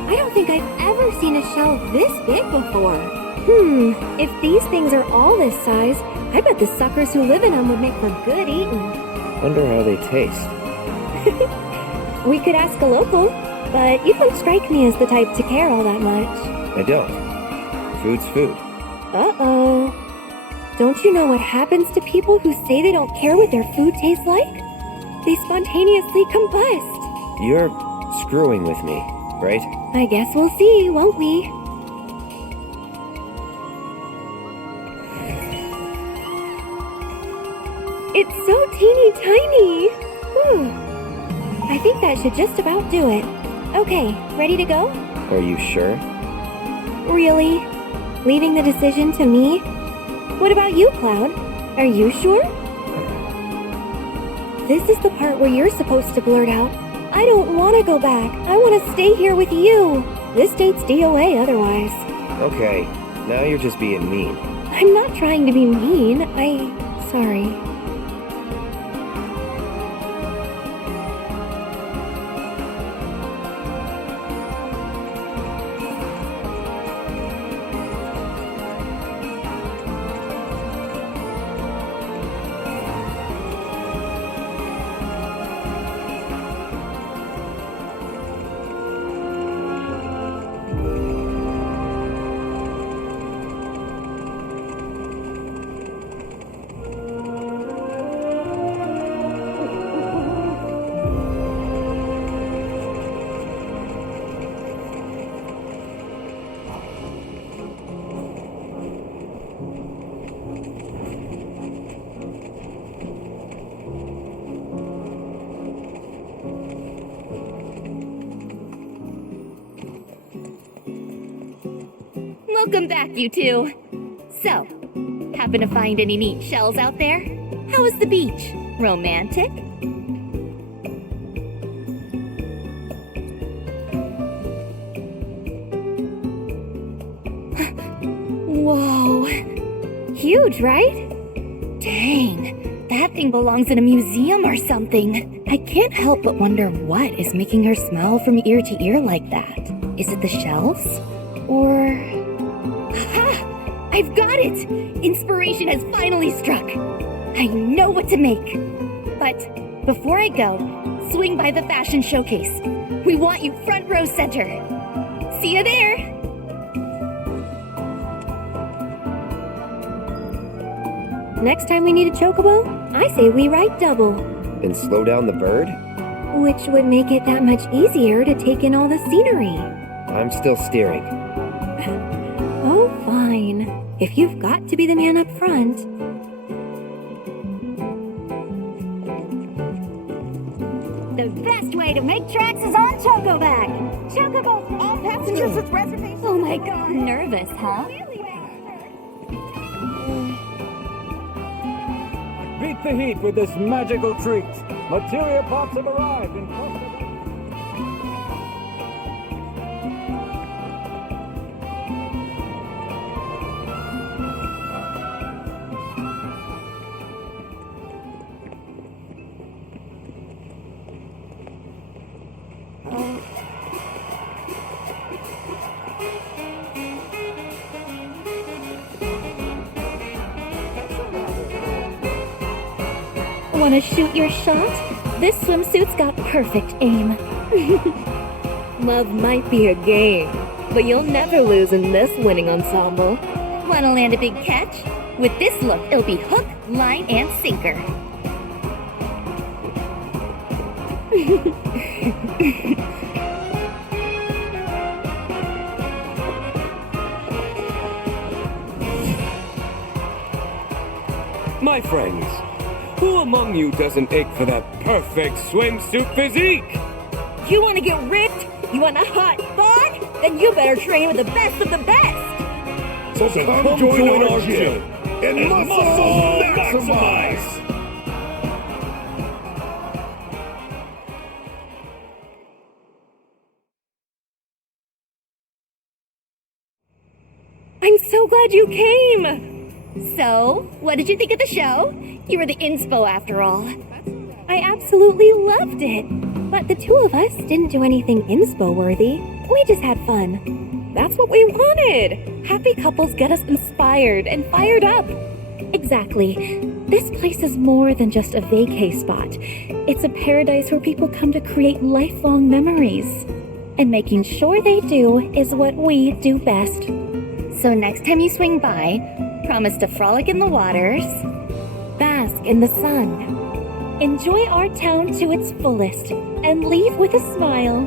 I don't think I've ever seen a shell this big before. If these things are all this size, I bet the suckers who live in them would make for good eating. Wonder how they taste. We could ask a local, but you don't strike me as the type to care all that much. I don't. Food's food. Uh-oh. Don't you know what happens to people who say they don't care what their food tastes like? They spontaneously combust. You're screwing with me, right? I guess we'll see, won't we? It's so teeny tiny. Whew. I think that should just about do it. Okay, ready to go? Are you sure? Really? Leaving the decision to me? What about you, Cloud? Are you sure? This is the part where you're supposed to blurt out, I don't want to go back. I want to stay here with you. This date's DOA otherwise. Okay, now you're just being mean. I'm not trying to be mean. Sorry. Welcome back, you two. So, happen to find any neat shells out there? How was the beach? Romantic? Whoa. Huge, right? Dang, that thing belongs in a museum or something. I can't help but wonder what is making her smile from ear to ear like that. Is it the shells? Or... Aha! I've got it! Inspiration has finally struck. I know what to make. But before I go, swing by the fashion showcase. We want you front row center. See you there! Next time we need a chocobo, I say we ride double. And slow down the bird? Which would make it that much easier to take in all the scenery. I'm still steering. Oh, fine. If you've got to be the man up front. The best way to make tracks is on Chocoback. Chocobo for all passengers with reservations. Oh my god, nervous, huh? Beat the heat with this magical treat. Materia pops have arrived in Costa Rica. Want to shoot your shot? This swimsuit's got perfect aim. Love might be a game, but you'll never lose in this winning ensemble. Want to land a big catch? With this look, it'll be hook, line, and sinker. My friends, who among you doesn't ache for that perfect swimsuit physique? You want to get ripped? You want a hot bod? Then you better train with the best of the best. So come join our gym and muscle maximize! I'm so glad you came! So, what did you think of the show? You were the inspo after all. I absolutely loved it. But the two of us didn't do anything inspo-worthy. We just had fun. That's what we wanted! Happy couples get us inspired and fired up. Exactly. Exactly. This place is more than just a vacay spot. It's a paradise where people come to create lifelong memories. And making sure they do is what we do best. So next time you swing by, promise to frolic in the waters, bask in the sun. Enjoy our town to its fullest, and leave with a smile.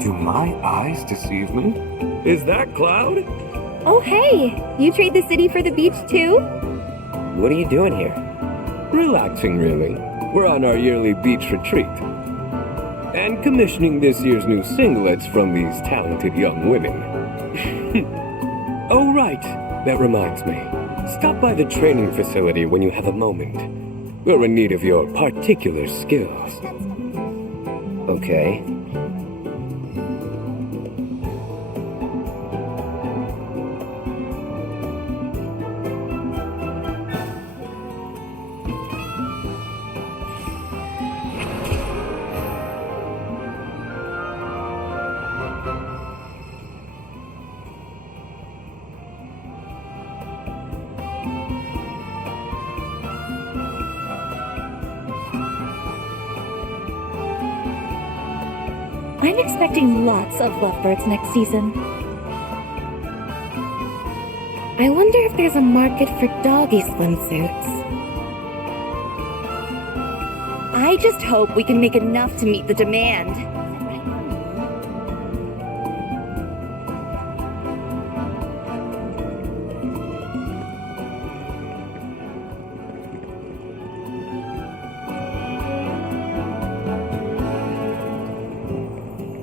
Do my eyes deceive me? Is that Cloud? Oh, hey! You trade the city for the beach, too? What are you doing here? Relaxing, really. We're on our yearly beach retreat. And commissioning this year's new singlets from these talented young women. Oh, right. That reminds me. Stop by the training facility when you have a moment. We're in need of your particular skills. Okay. I'm expecting lots of lovebirds next season. I wonder if there's a market for doggy swimsuits. I just hope we can make enough to meet the demand.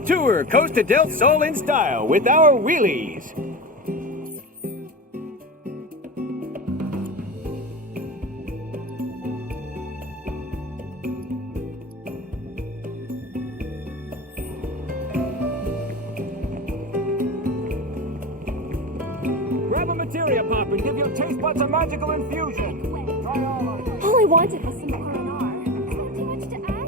Tour Costa del Sol in style with our wheelies. Grab a materia pop and give your taste buds a magical infusion. Try all of it. All I wanted was some R&R. Is that too much to ask?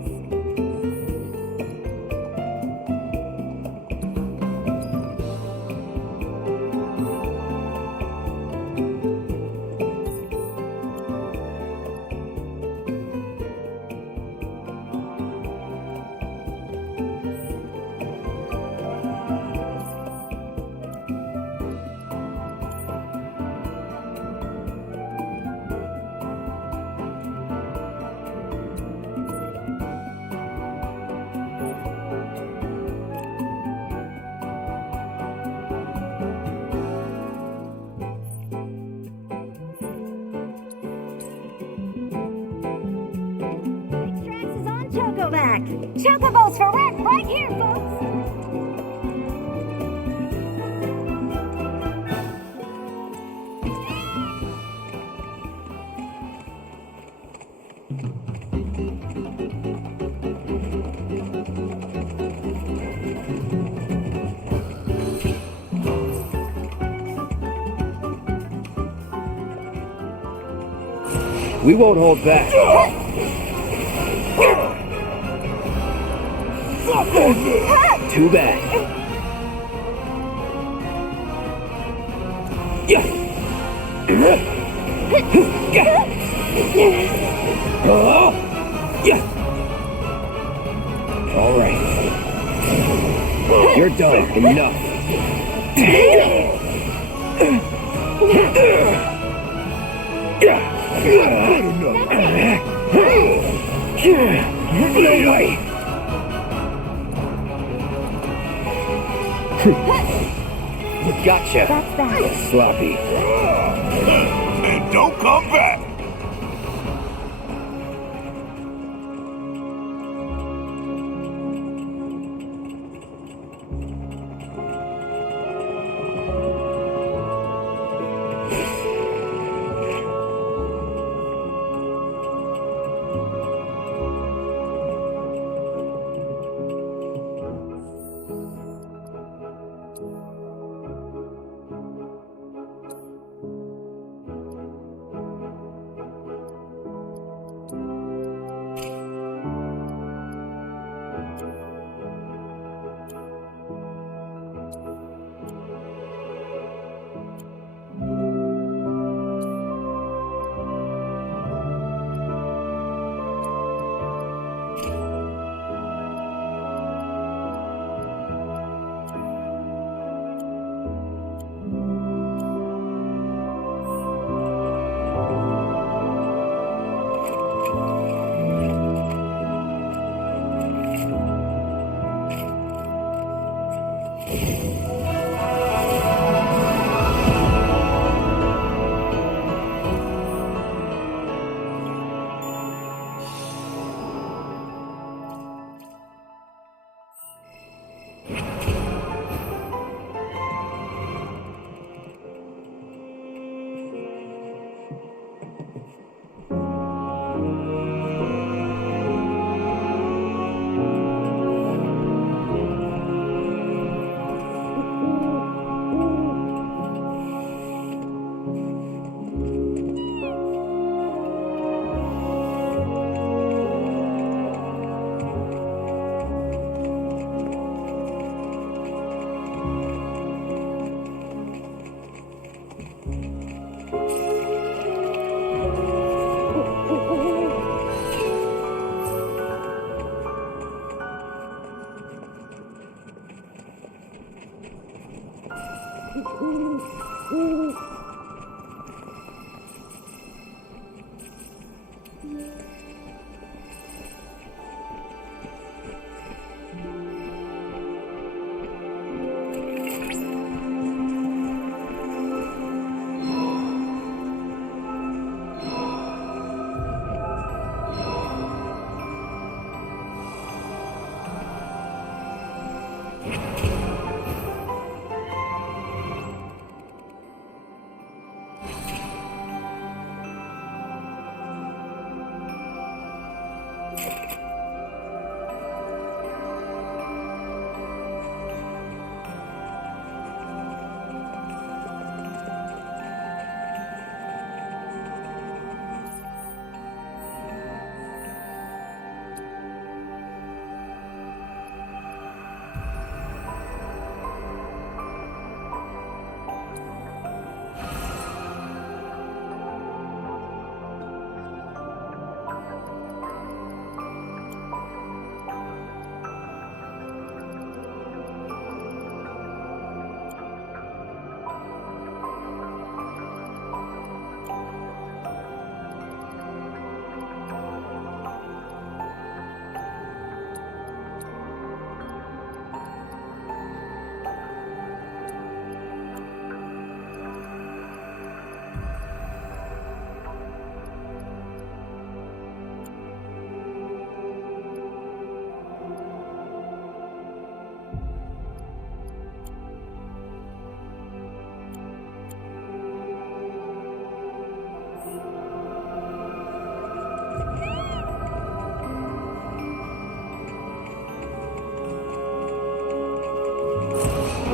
Chocoback! Chocobos for rent right here, folks! We won't hold back. Too bad. Yeah. Yeah. All right. You're done. Enough. Gotcha. That's that. Sloppy. And don't come back.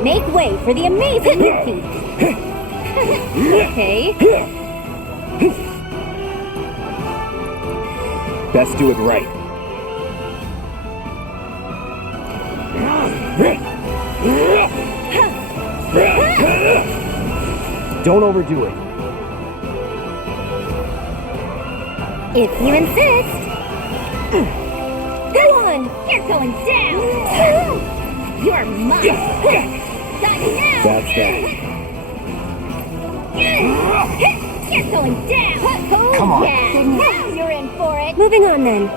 Make way for the amazing feat. Okay. Best do it right. Don't overdo it. If you insist. Go on, you're going down. You're mine. Got you now. That's that. You're going down. Oh, Come on. Yeah. Now you're in for it. Moving on then.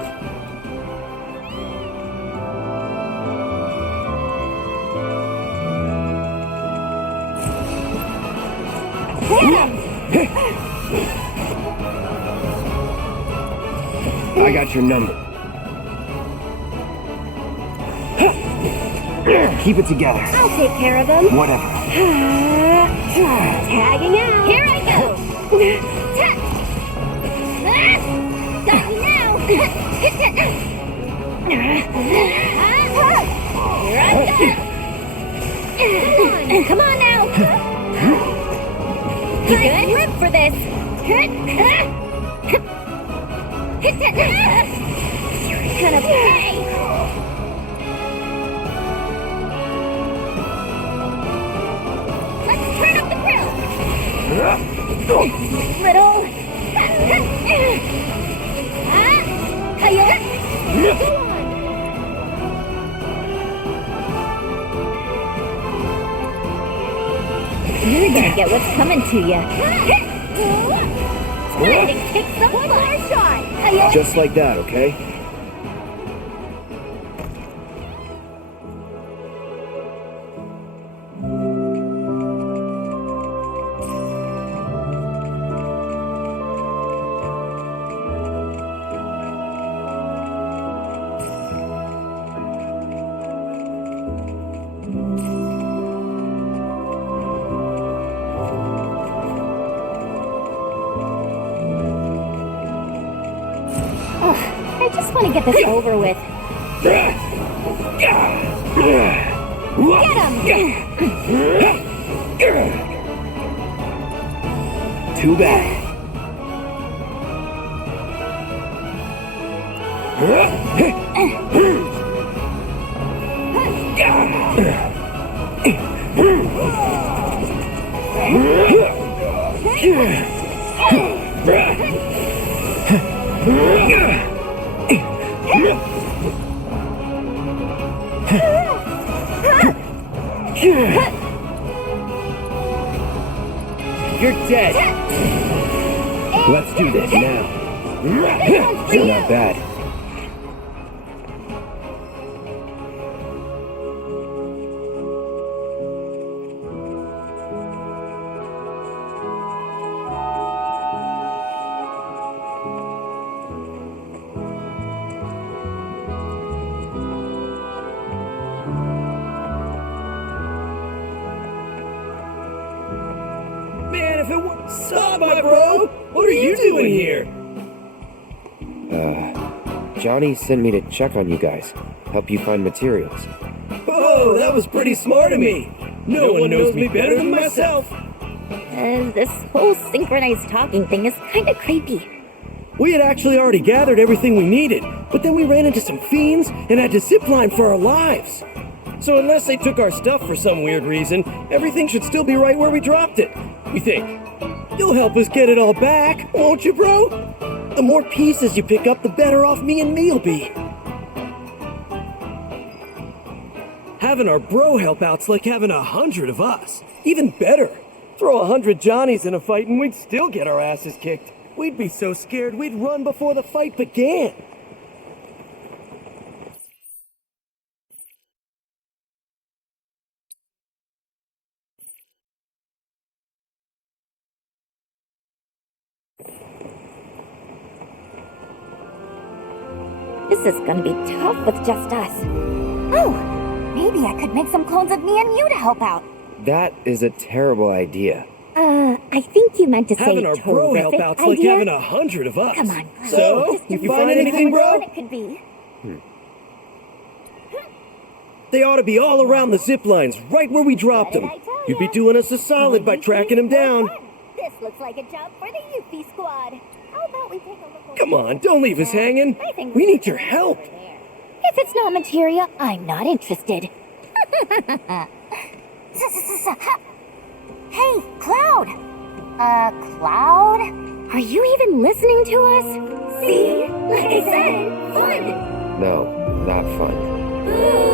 I got your number. Keep it together. I'll take care of him. Whatever. Tagging out. Here I go. Got you now. Here I go. Come on now. You good? Live for this. You're gonna pay. Let's turn up the grill. Little. Hiya. Go on. You're gonna get what's coming to you. Time to kick some butt. One more shot. Hiya. Just like that, okay? I just want to get this over with. Get him! Too bad. you're dead. Let's do this now. Not bad. Man, if it weren't... Stop, my bro! What are you doing here? Johnny sent me to check on you guys, help you find materials. Oh, that was pretty smart of me. No one knows me better than myself. This whole synchronized talking thing is kinda creepy. We had actually already gathered everything we needed, but then we ran into some fiends and had to zipline for our lives. So unless they took our stuff for some weird reason, everything should still be right where we dropped it. We think. You'll help us get it all back, won't you, bro? The more pieces you pick up, the better off me and me'll be. Having our bro help out's like having 100 of us. Even better. Throw 100 Johnnies in a fight and we'd still get our asses kicked. We'd be so scared we'd run before the fight began. This is gonna be tough with just us. Oh, maybe I could make some clones of me and you to help out. That is a terrible idea. I think you meant to say having our bro help out's like idea. having 100 of us. Come on, bro. So, you find anything, bro? It could be. They ought to be all around the zip lines, right where we dropped them. You'd be doing us a solid by tracking them down. This looks like a job for the Yuffie squad. How about we take a look? Come on, don't leave us hanging. We need your help. If it's not materia, I'm not interested. Hey, Cloud! Cloud? Are you even listening to us? See? Like I said, fun! No, not fun. Ooh!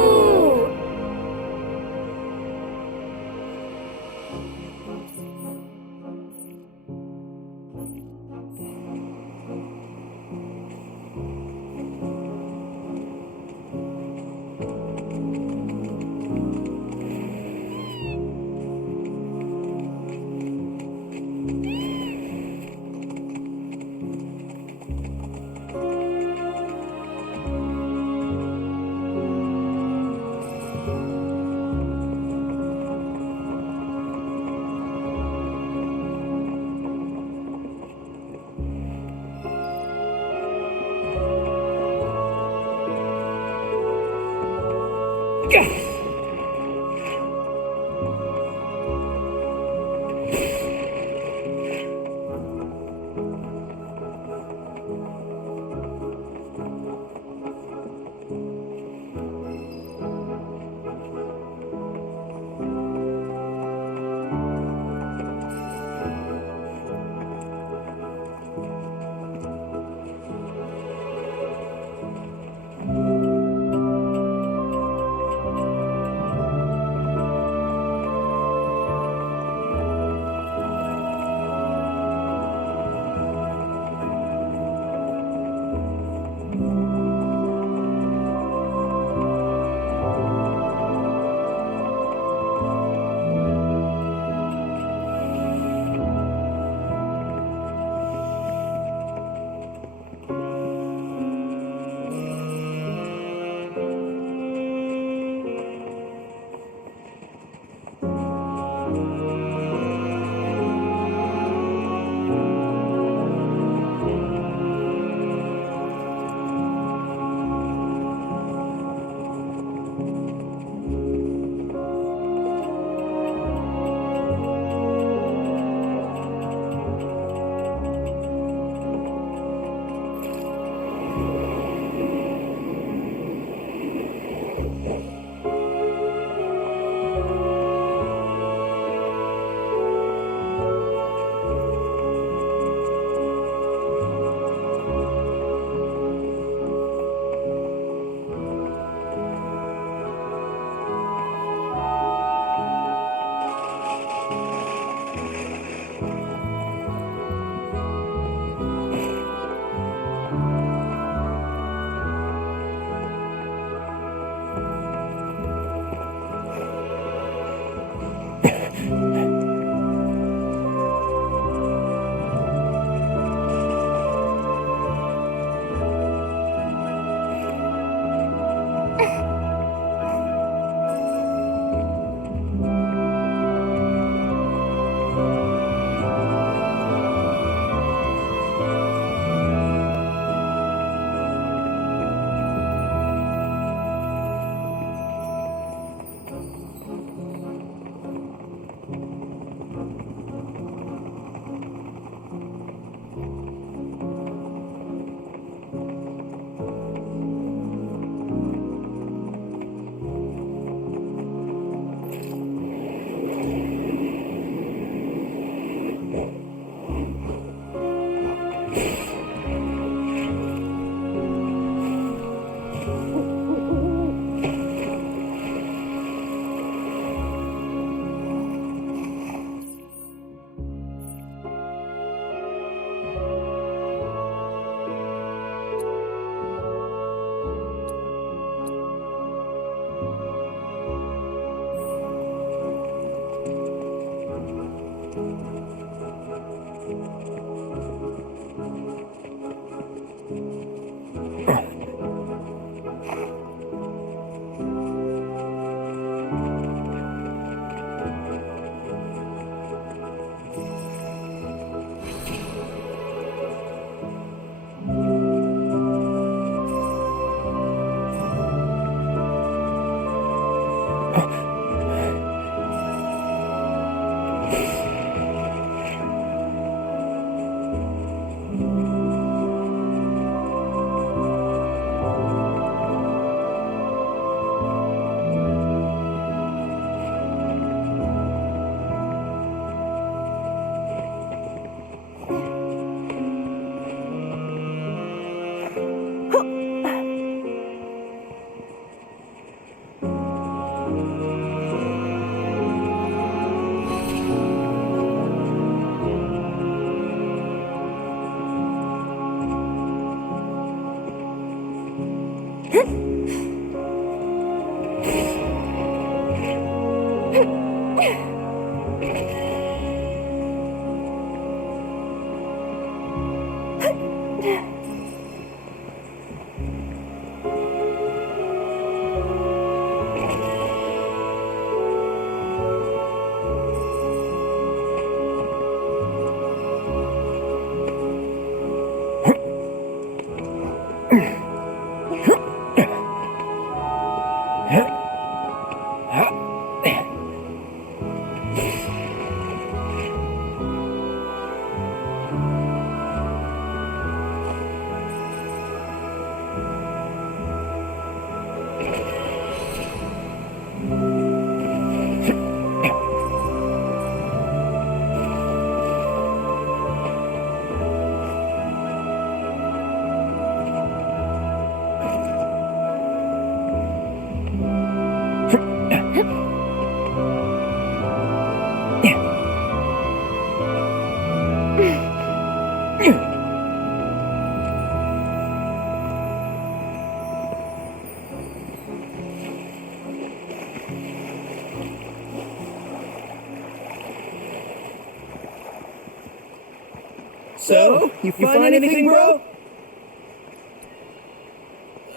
So, you find anything, bro?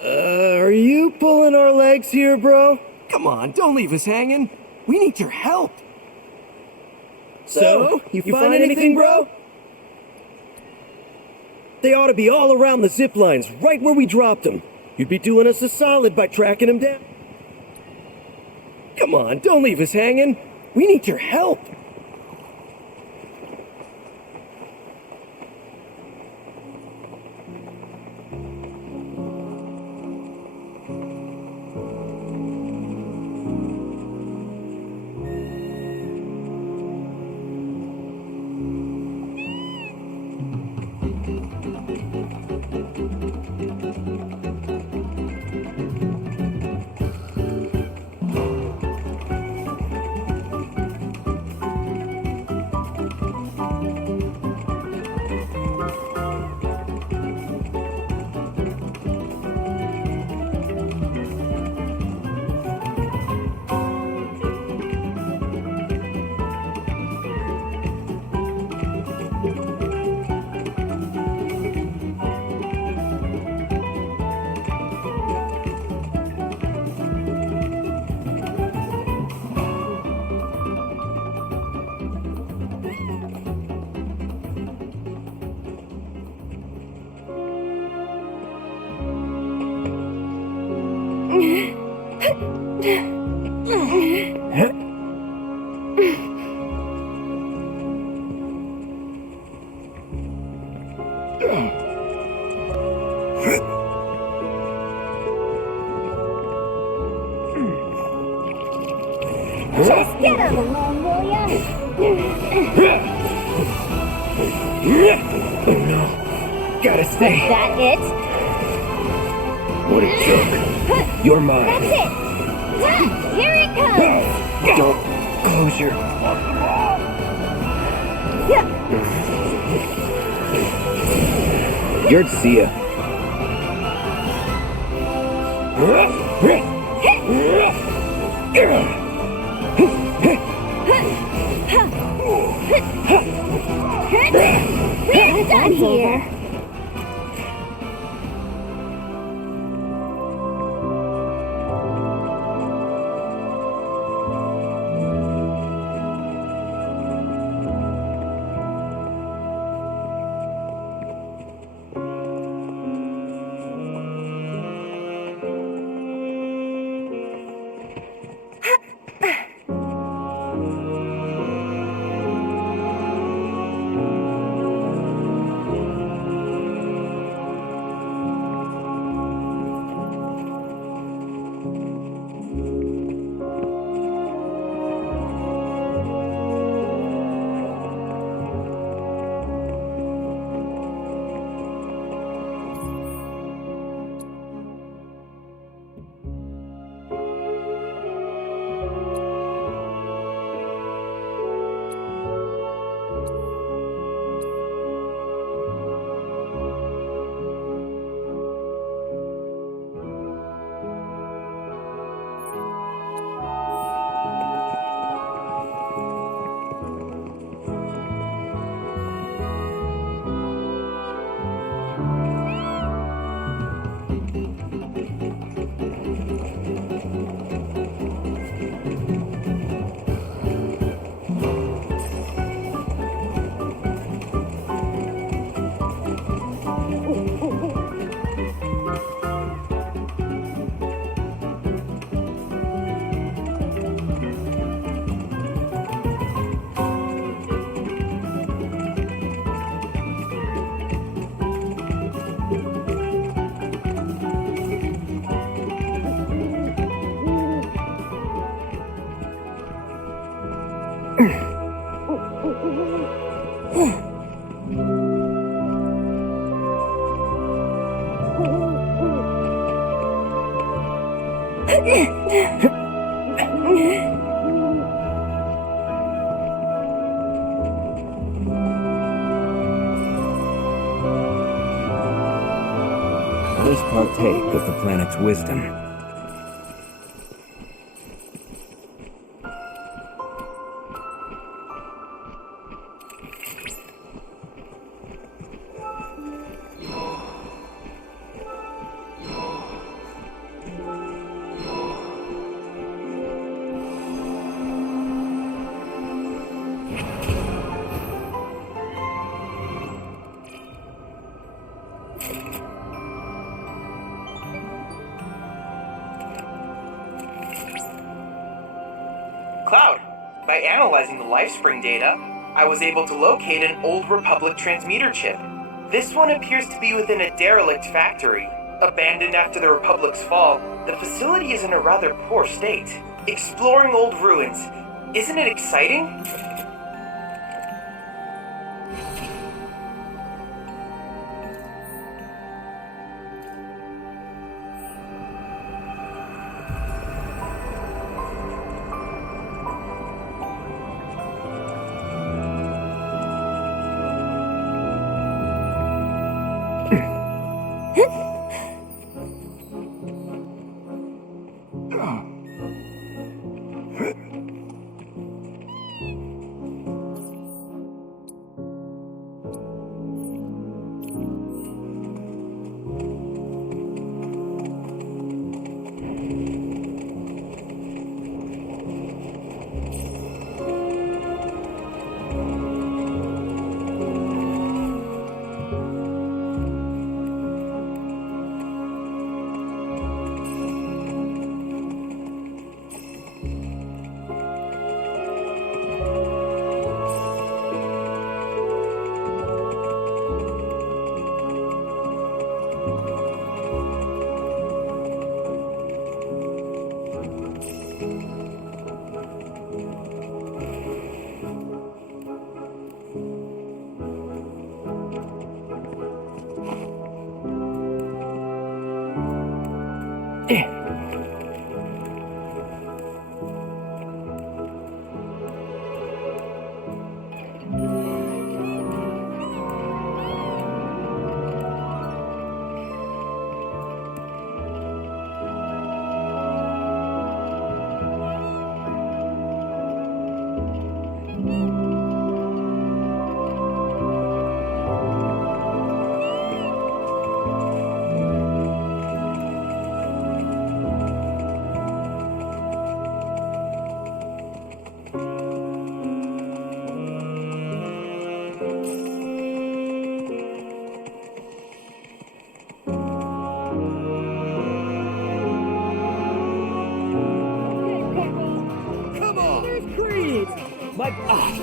Are you pulling our legs here, bro? Come on, don't leave us hanging. We need your help. So, you find anything, bro? They ought to be all around the zip lines, right where we dropped them. You'd be doing us a solid by tracking them down. Come on, don't leave us hanging. We need your help. Just get on along, will ya? Oh no. Gotta stay. Is that it? What a jerk. You're mine. That's it! Ha! Here it comes! Don't close your... You're to see ya. We're done here! Let us partake of the planet's wisdom. Cloud, by analyzing the LifeSpring data, I was able to locate an old Republic transmitter chip. This one appears to be within a derelict factory. Abandoned after the Republic's fall, the facility is in a rather poor state. Exploring old ruins, isn't it exciting?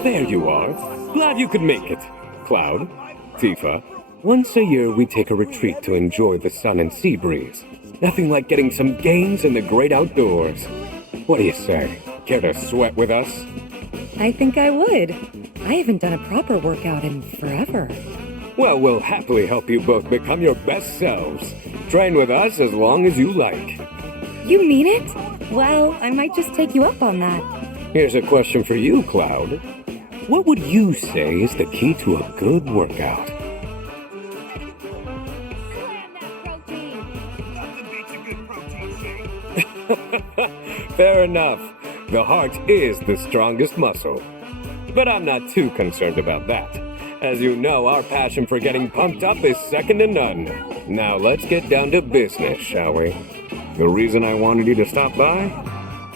There you are. Glad you could make it. Cloud, Tifa. Once a year, we take a retreat to enjoy the sun and sea breeze. Nothing like getting some gains in the great outdoors. What do you say? Care to sweat with us? I think I would. I haven't done a proper workout in forever. Well, we'll happily help you both become your best selves. Train with us as long as you like. You mean it? Well, I might just take you up on that. Here's a question for you, Cloud. What would you say is the key to a good workout? Fair enough. The heart is the strongest muscle. But I'm not too concerned about that. As you know, our passion for getting pumped up is second to none. Now let's get down to business, shall we? The reason I wanted you to stop by?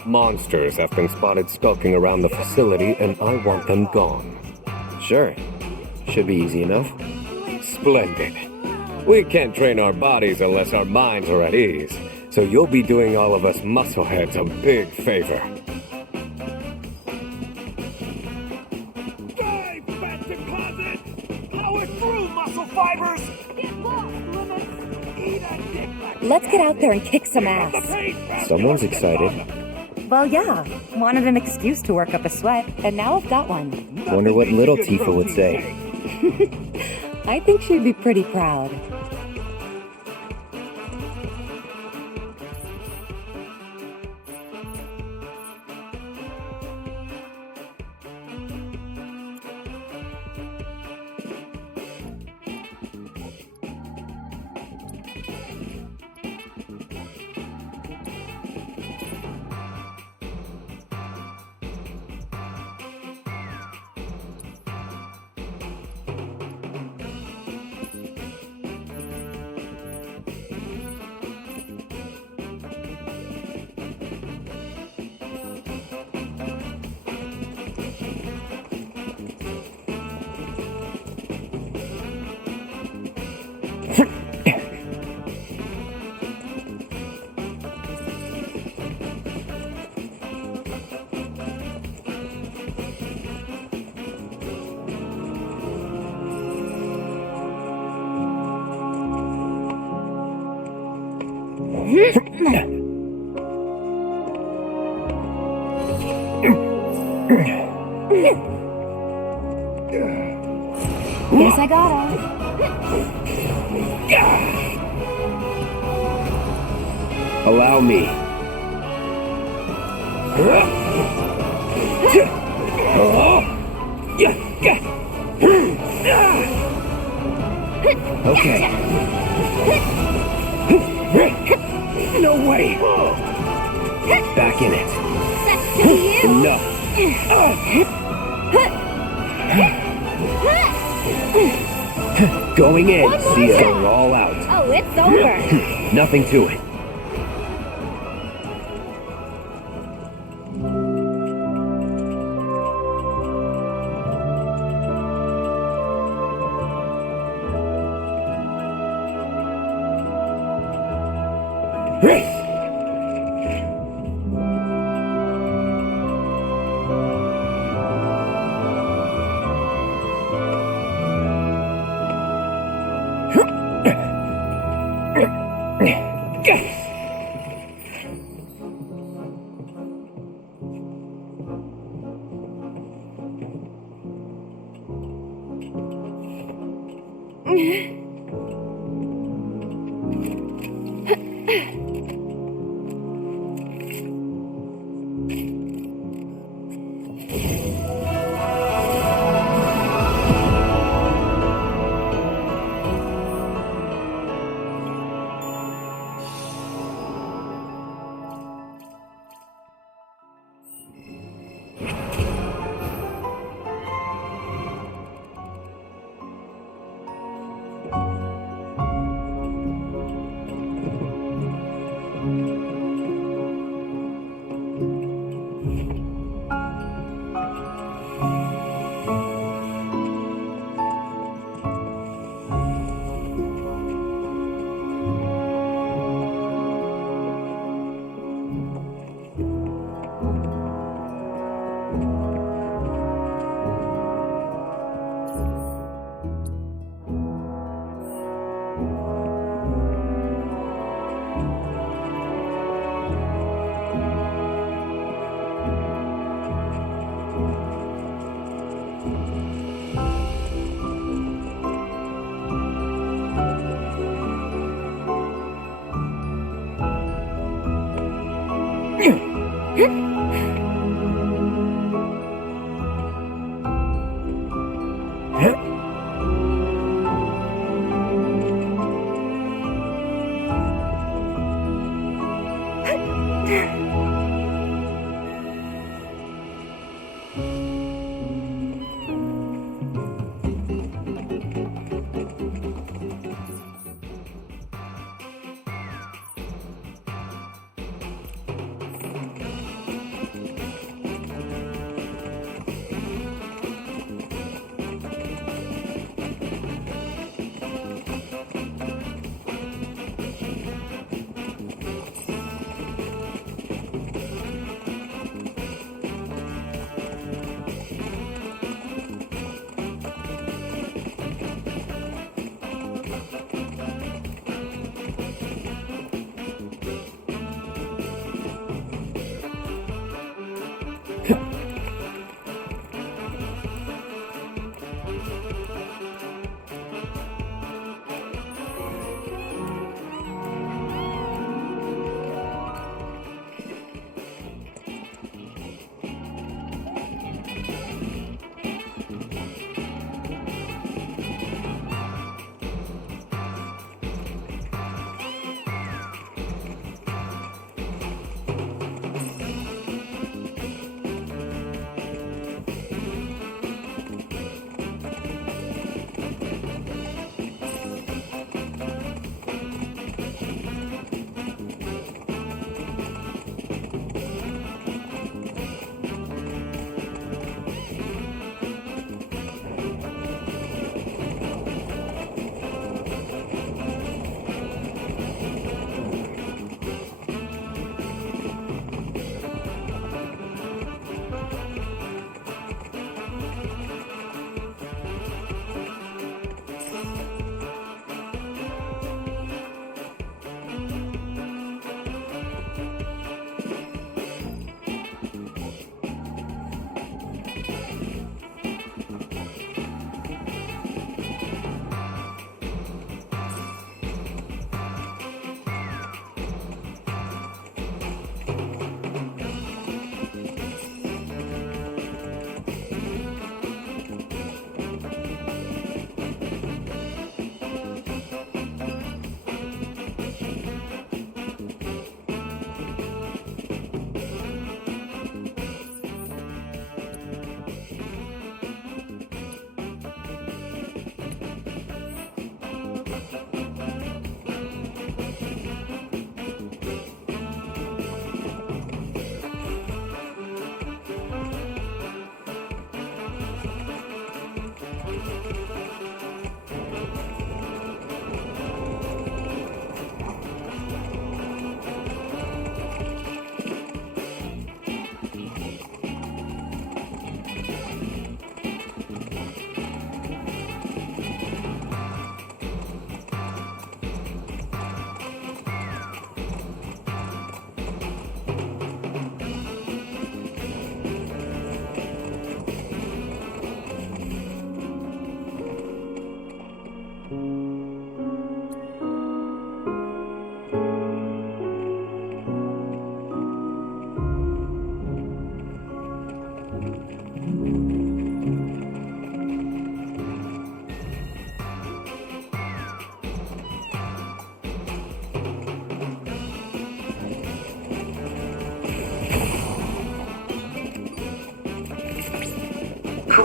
Monsters have been spotted skulking around the facility, and I want them gone. Sure. Should be easy enough. Splendid. We can't train our bodies unless our minds are at ease, so you'll be doing all of us muscleheads a big favor. Dive, fat deposit! Power through, muscle fibers! Get lost, limits! Eat a dick like Let's get out there and kick some ass. Someone's excited. Well, yeah. Wanted an excuse to work up a sweat, and now I've got one. Wonder what little Tifa would say. I think she'd be pretty proud. Guess I got him. Allow me. Okay. No way. Back in it. Enough. Going in. See ya. We're all out. Oh, it's over. Nothing to it.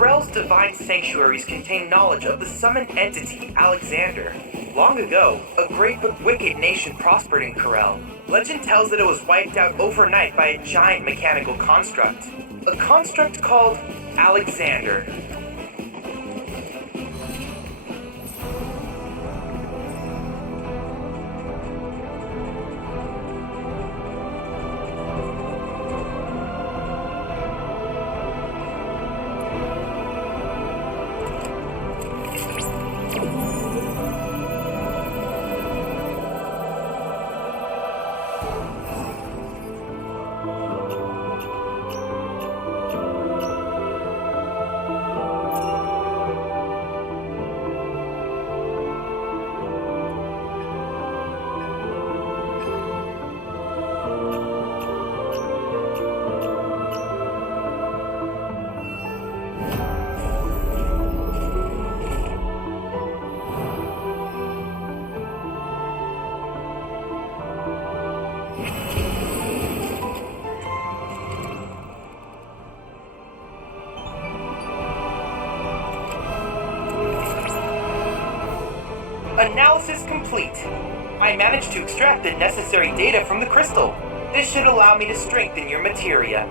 Corel's divine sanctuaries contain knowledge of the summoned entity, Alexander. Long ago, a great but wicked nation prospered in Corel. Legend tells that it was wiped out overnight by a giant mechanical construct. A construct called Alexander. Analysis complete. I managed to extract the necessary data from the crystal. This should allow me to strengthen your materia.